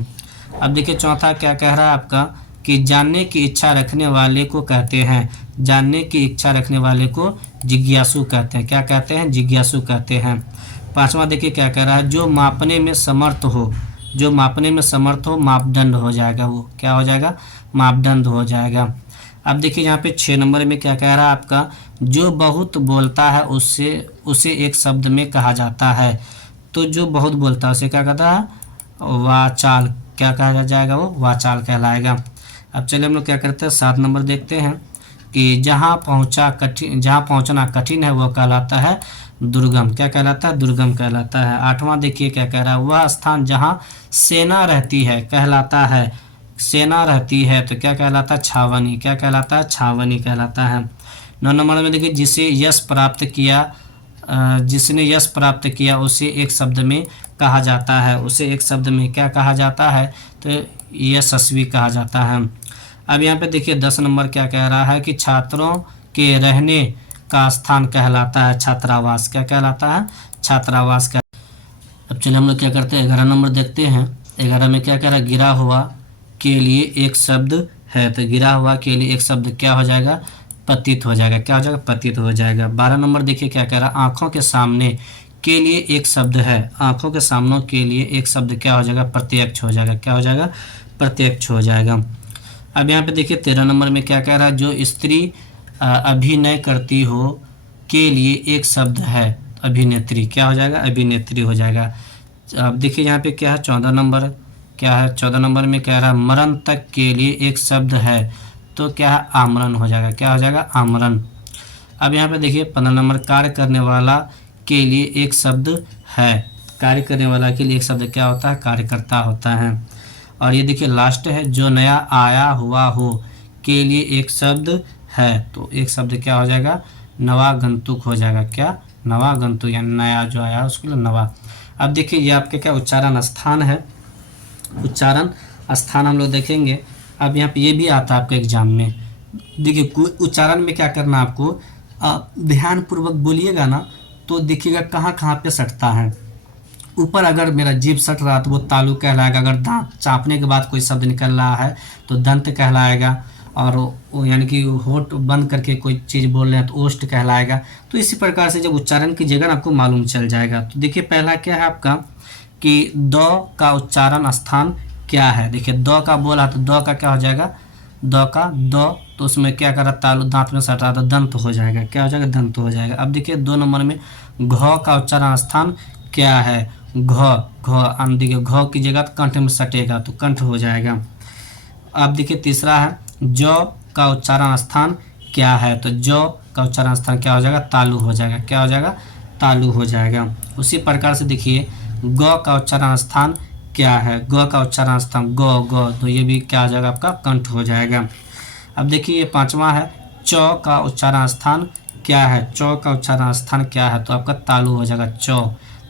अब देखिए चौथा क्या कह रहा है आपका, कि जानने की इच्छा रखने वाले को कहते हैं, जानने की इच्छा रखने वाले को जिज्ञासु कहते हैं, क्या कहते हैं, जिज्ञासु कहते हैं। पांचवा देखिए क्या कह रहा है, जो मापने में समर्थ हो, जो मापने में समर्थ हो, मापदंड हो जाएगा, वो क्या हो जाएगा, मापदंड हो जाएगा। अब देखिए यहाँ पे 6 नंबर में क्या कह रहा है आपका, जो बहुत बोलता है उसे एक शब्द में कहा जाता है। तो जो बहुत बोलता है उसे क्या कहता है, वाचाल, क्या कहा जाएगा, वो वाचाल कहलाएगा। अब चलिए हम लोग क्या करते हैं, 7 नंबर देखते हैं, कि जहाँ पहुँचना कठिन है वो कहलाता है दुर्गम, क्या कहलाता है, दुर्गम कहलाता है। 8वां देखिए क्या कह रहा है, वह स्थान जहाँ सेना रहती है कहलाता है, सेना रहती है तो क्या कहलाता है, छावनी, क्या कहलाता है, छावनी कहलाता है। 9 नंबर में देखिए, जिसे यश प्राप्त किया, जिसने यश प्राप्त किया उसे एक शब्द में कहा जाता है, उसे एक शब्द में क्या कहा जाता है, तो यशस्वी कहा जाता है। अब यहाँ पे देखिए 10 नंबर क्या कह रहा है, कि छात्रों के रहने का स्थान कहलाता है छात्रावास, क्या कहलाता है, छात्रावास का। अब चलिए हम लोग क्या करते हैं, 11 नंबर देखते हैं। 11 में क्या कह रहा है, गिरा हुआ के लिए एक शब्द है, तो गिरा हुआ के लिए एक शब्द क्या हो जाएगा, पतित हो जाएगा, क्या हो जाएगा, पतित हो जाएगा। 12 नंबर देखिए क्या कह रहा है, आँखों के सामने के लिए एक शब्द है, आँखों के सामने के लिए एक शब्द क्या हो जाएगा, प्रत्यक्ष हो जाएगा, क्या हो जाएगा, प्रत्यक्ष हो जाएगा। अब यहाँ पे देखिए 13 नंबर में क्या कह रहा है, जो स्त्री अभिनय करती हो के लिए एक शब्द है, अभिनेत्री, क्या हो जाएगा, अभिनेत्री हो जाएगा। अब देखिए यहाँ पे क्या है, 14 नंबर क्या है, 14 नंबर में कह रहा है मरण तक के लिए एक शब्द है, तो क्या है, आमरण हो जाएगा, क्या हो जाएगा, आमरण। अब यहाँ पे देखिए 15 नंबर, कार्य करने वाला के लिए एक शब्द है, कार्य करने वाला के लिए एक शब्द क्या होता है, कार्यकर्ता होता है। और ये देखिए लास्ट है, जो नया आया हुआ हो के लिए एक शब्द है, तो एक शब्द क्या हो जाएगा, नवागंतुक हो जाएगा। क्या, नवागंतुक, यानी नया जो आया उसके लिए नवा। अब देखिए ये आपके क्या उच्चारण स्थान है, उच्चारण स्थान हम लोग देखेंगे। अब यहाँ पे ये भी आता है आपके एग्जाम में। देखिए उच्चारण में क्या करना है आपको, ध्यान पूर्वक बोलिएगा ना तो देखिएगा कहाँ कहाँ पे सटता है। ऊपर अगर मेरा जीभ सट रहा तो वो तालु कहलाएगा, अगर दांत चापने के बाद कोई शब्द निकल रहा है तो दंत कहलाएगा, और वो यानी कि होठ बंद करके कोई चीज़ बोल रहे हैं तो ओष्ठ कहलाएगा। तो इसी प्रकार से जब उच्चारण कीजिएगा ना आपको मालूम चल जाएगा। तो देखिए पहला क्या है आपका कि द का उच्चारण स्थान क्या है। देखिए द का बोला तो द का क्या हो जाएगा, द का द, तो उसमें क्या करा, तालु दांत में सटा तो दंत हो जाएगा। क्या हो जाएगा, दंत हो जाएगा। अब देखिए 2 नंबर में घ का उच्चारण स्थान क्या है, घ, घ देखिए घ की जगह तो कंठ में सटेगा तो कंठ हो जाएगा। अब देखिए तीसरा है ज का उच्चारण स्थान क्या है, तो ज का उच्चारण स्थान क्या हो जाएगा, तालु हो जाएगा। क्या हो जाएगा, तालु हो जाएगा। उसी प्रकार से देखिए ग का उच्चारण स्थान क्या है, ग का उच्चारण स्थान ग, तो ये भी क्या हो जाएगा आपका, कंठ हो जाएगा। अब देखिए ये 5वां है च का उच्चारण स्थान क्या है, च का उच्चारण स्थान क्या है, तो आपका तालु हो जाएगा, च,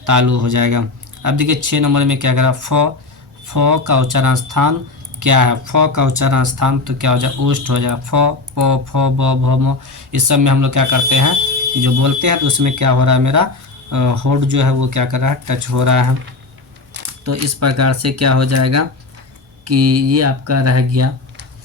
तालु हो जाएगा। अब देखिए 6 नंबर में क्या करा, फ का उच्चारण स्थान क्या है, फ का उच्चारण स्थान तो क्या हो जाएगा, ओष्ठ हो जाएगा। फ, प, फ, ब, भ, म, इस सब में हम लोग क्या करते हैं, जो बोलते हैं तो उसमें क्या हो रहा है, मेरा होठ जो है वो क्या कर रहा है, टच हो रहा है। तो इस प्रकार से क्या हो जाएगा कि ये आपका रह गया।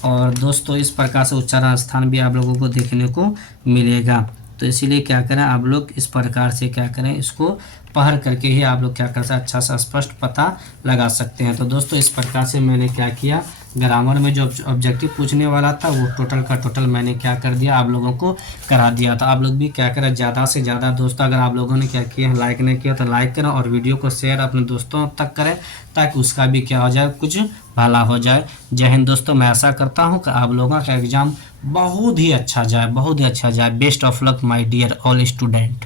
और दोस्तों इस प्रकार से उच्चारण स्थान भी आप लोगों को देखने को मिलेगा। तो इसीलिए क्या करें, आप लोग इस प्रकार से क्या करें, इसको पढ़ करके ही आप लोग क्या कर सकते हैं, अच्छा सा स्पष्ट पता लगा सकते हैं। तो दोस्तों इस प्रकार से मैंने क्या किया, ग्रामर में जो ऑब्जेक्टिव पूछने वाला था वो टोटल का टोटल मैंने क्या कर दिया, आप लोगों को करा दिया। तो आप लोग भी क्या करें, ज़्यादा से ज़्यादा दोस्तों, अगर आप लोगों ने क्या किया, लाइक नहीं किया तो लाइक करें और वीडियो को शेयर अपने दोस्तों तक करें, ताकि उसका भी क्या हो जाए, कुछ भला हो जाए। जय हिंद दोस्तों, मैं आशा करता हूँ कि आप लोगों का एग्ज़ाम बहुत ही अच्छा जाए, बहुत ही अच्छा जाए। Best of luck my dear all student.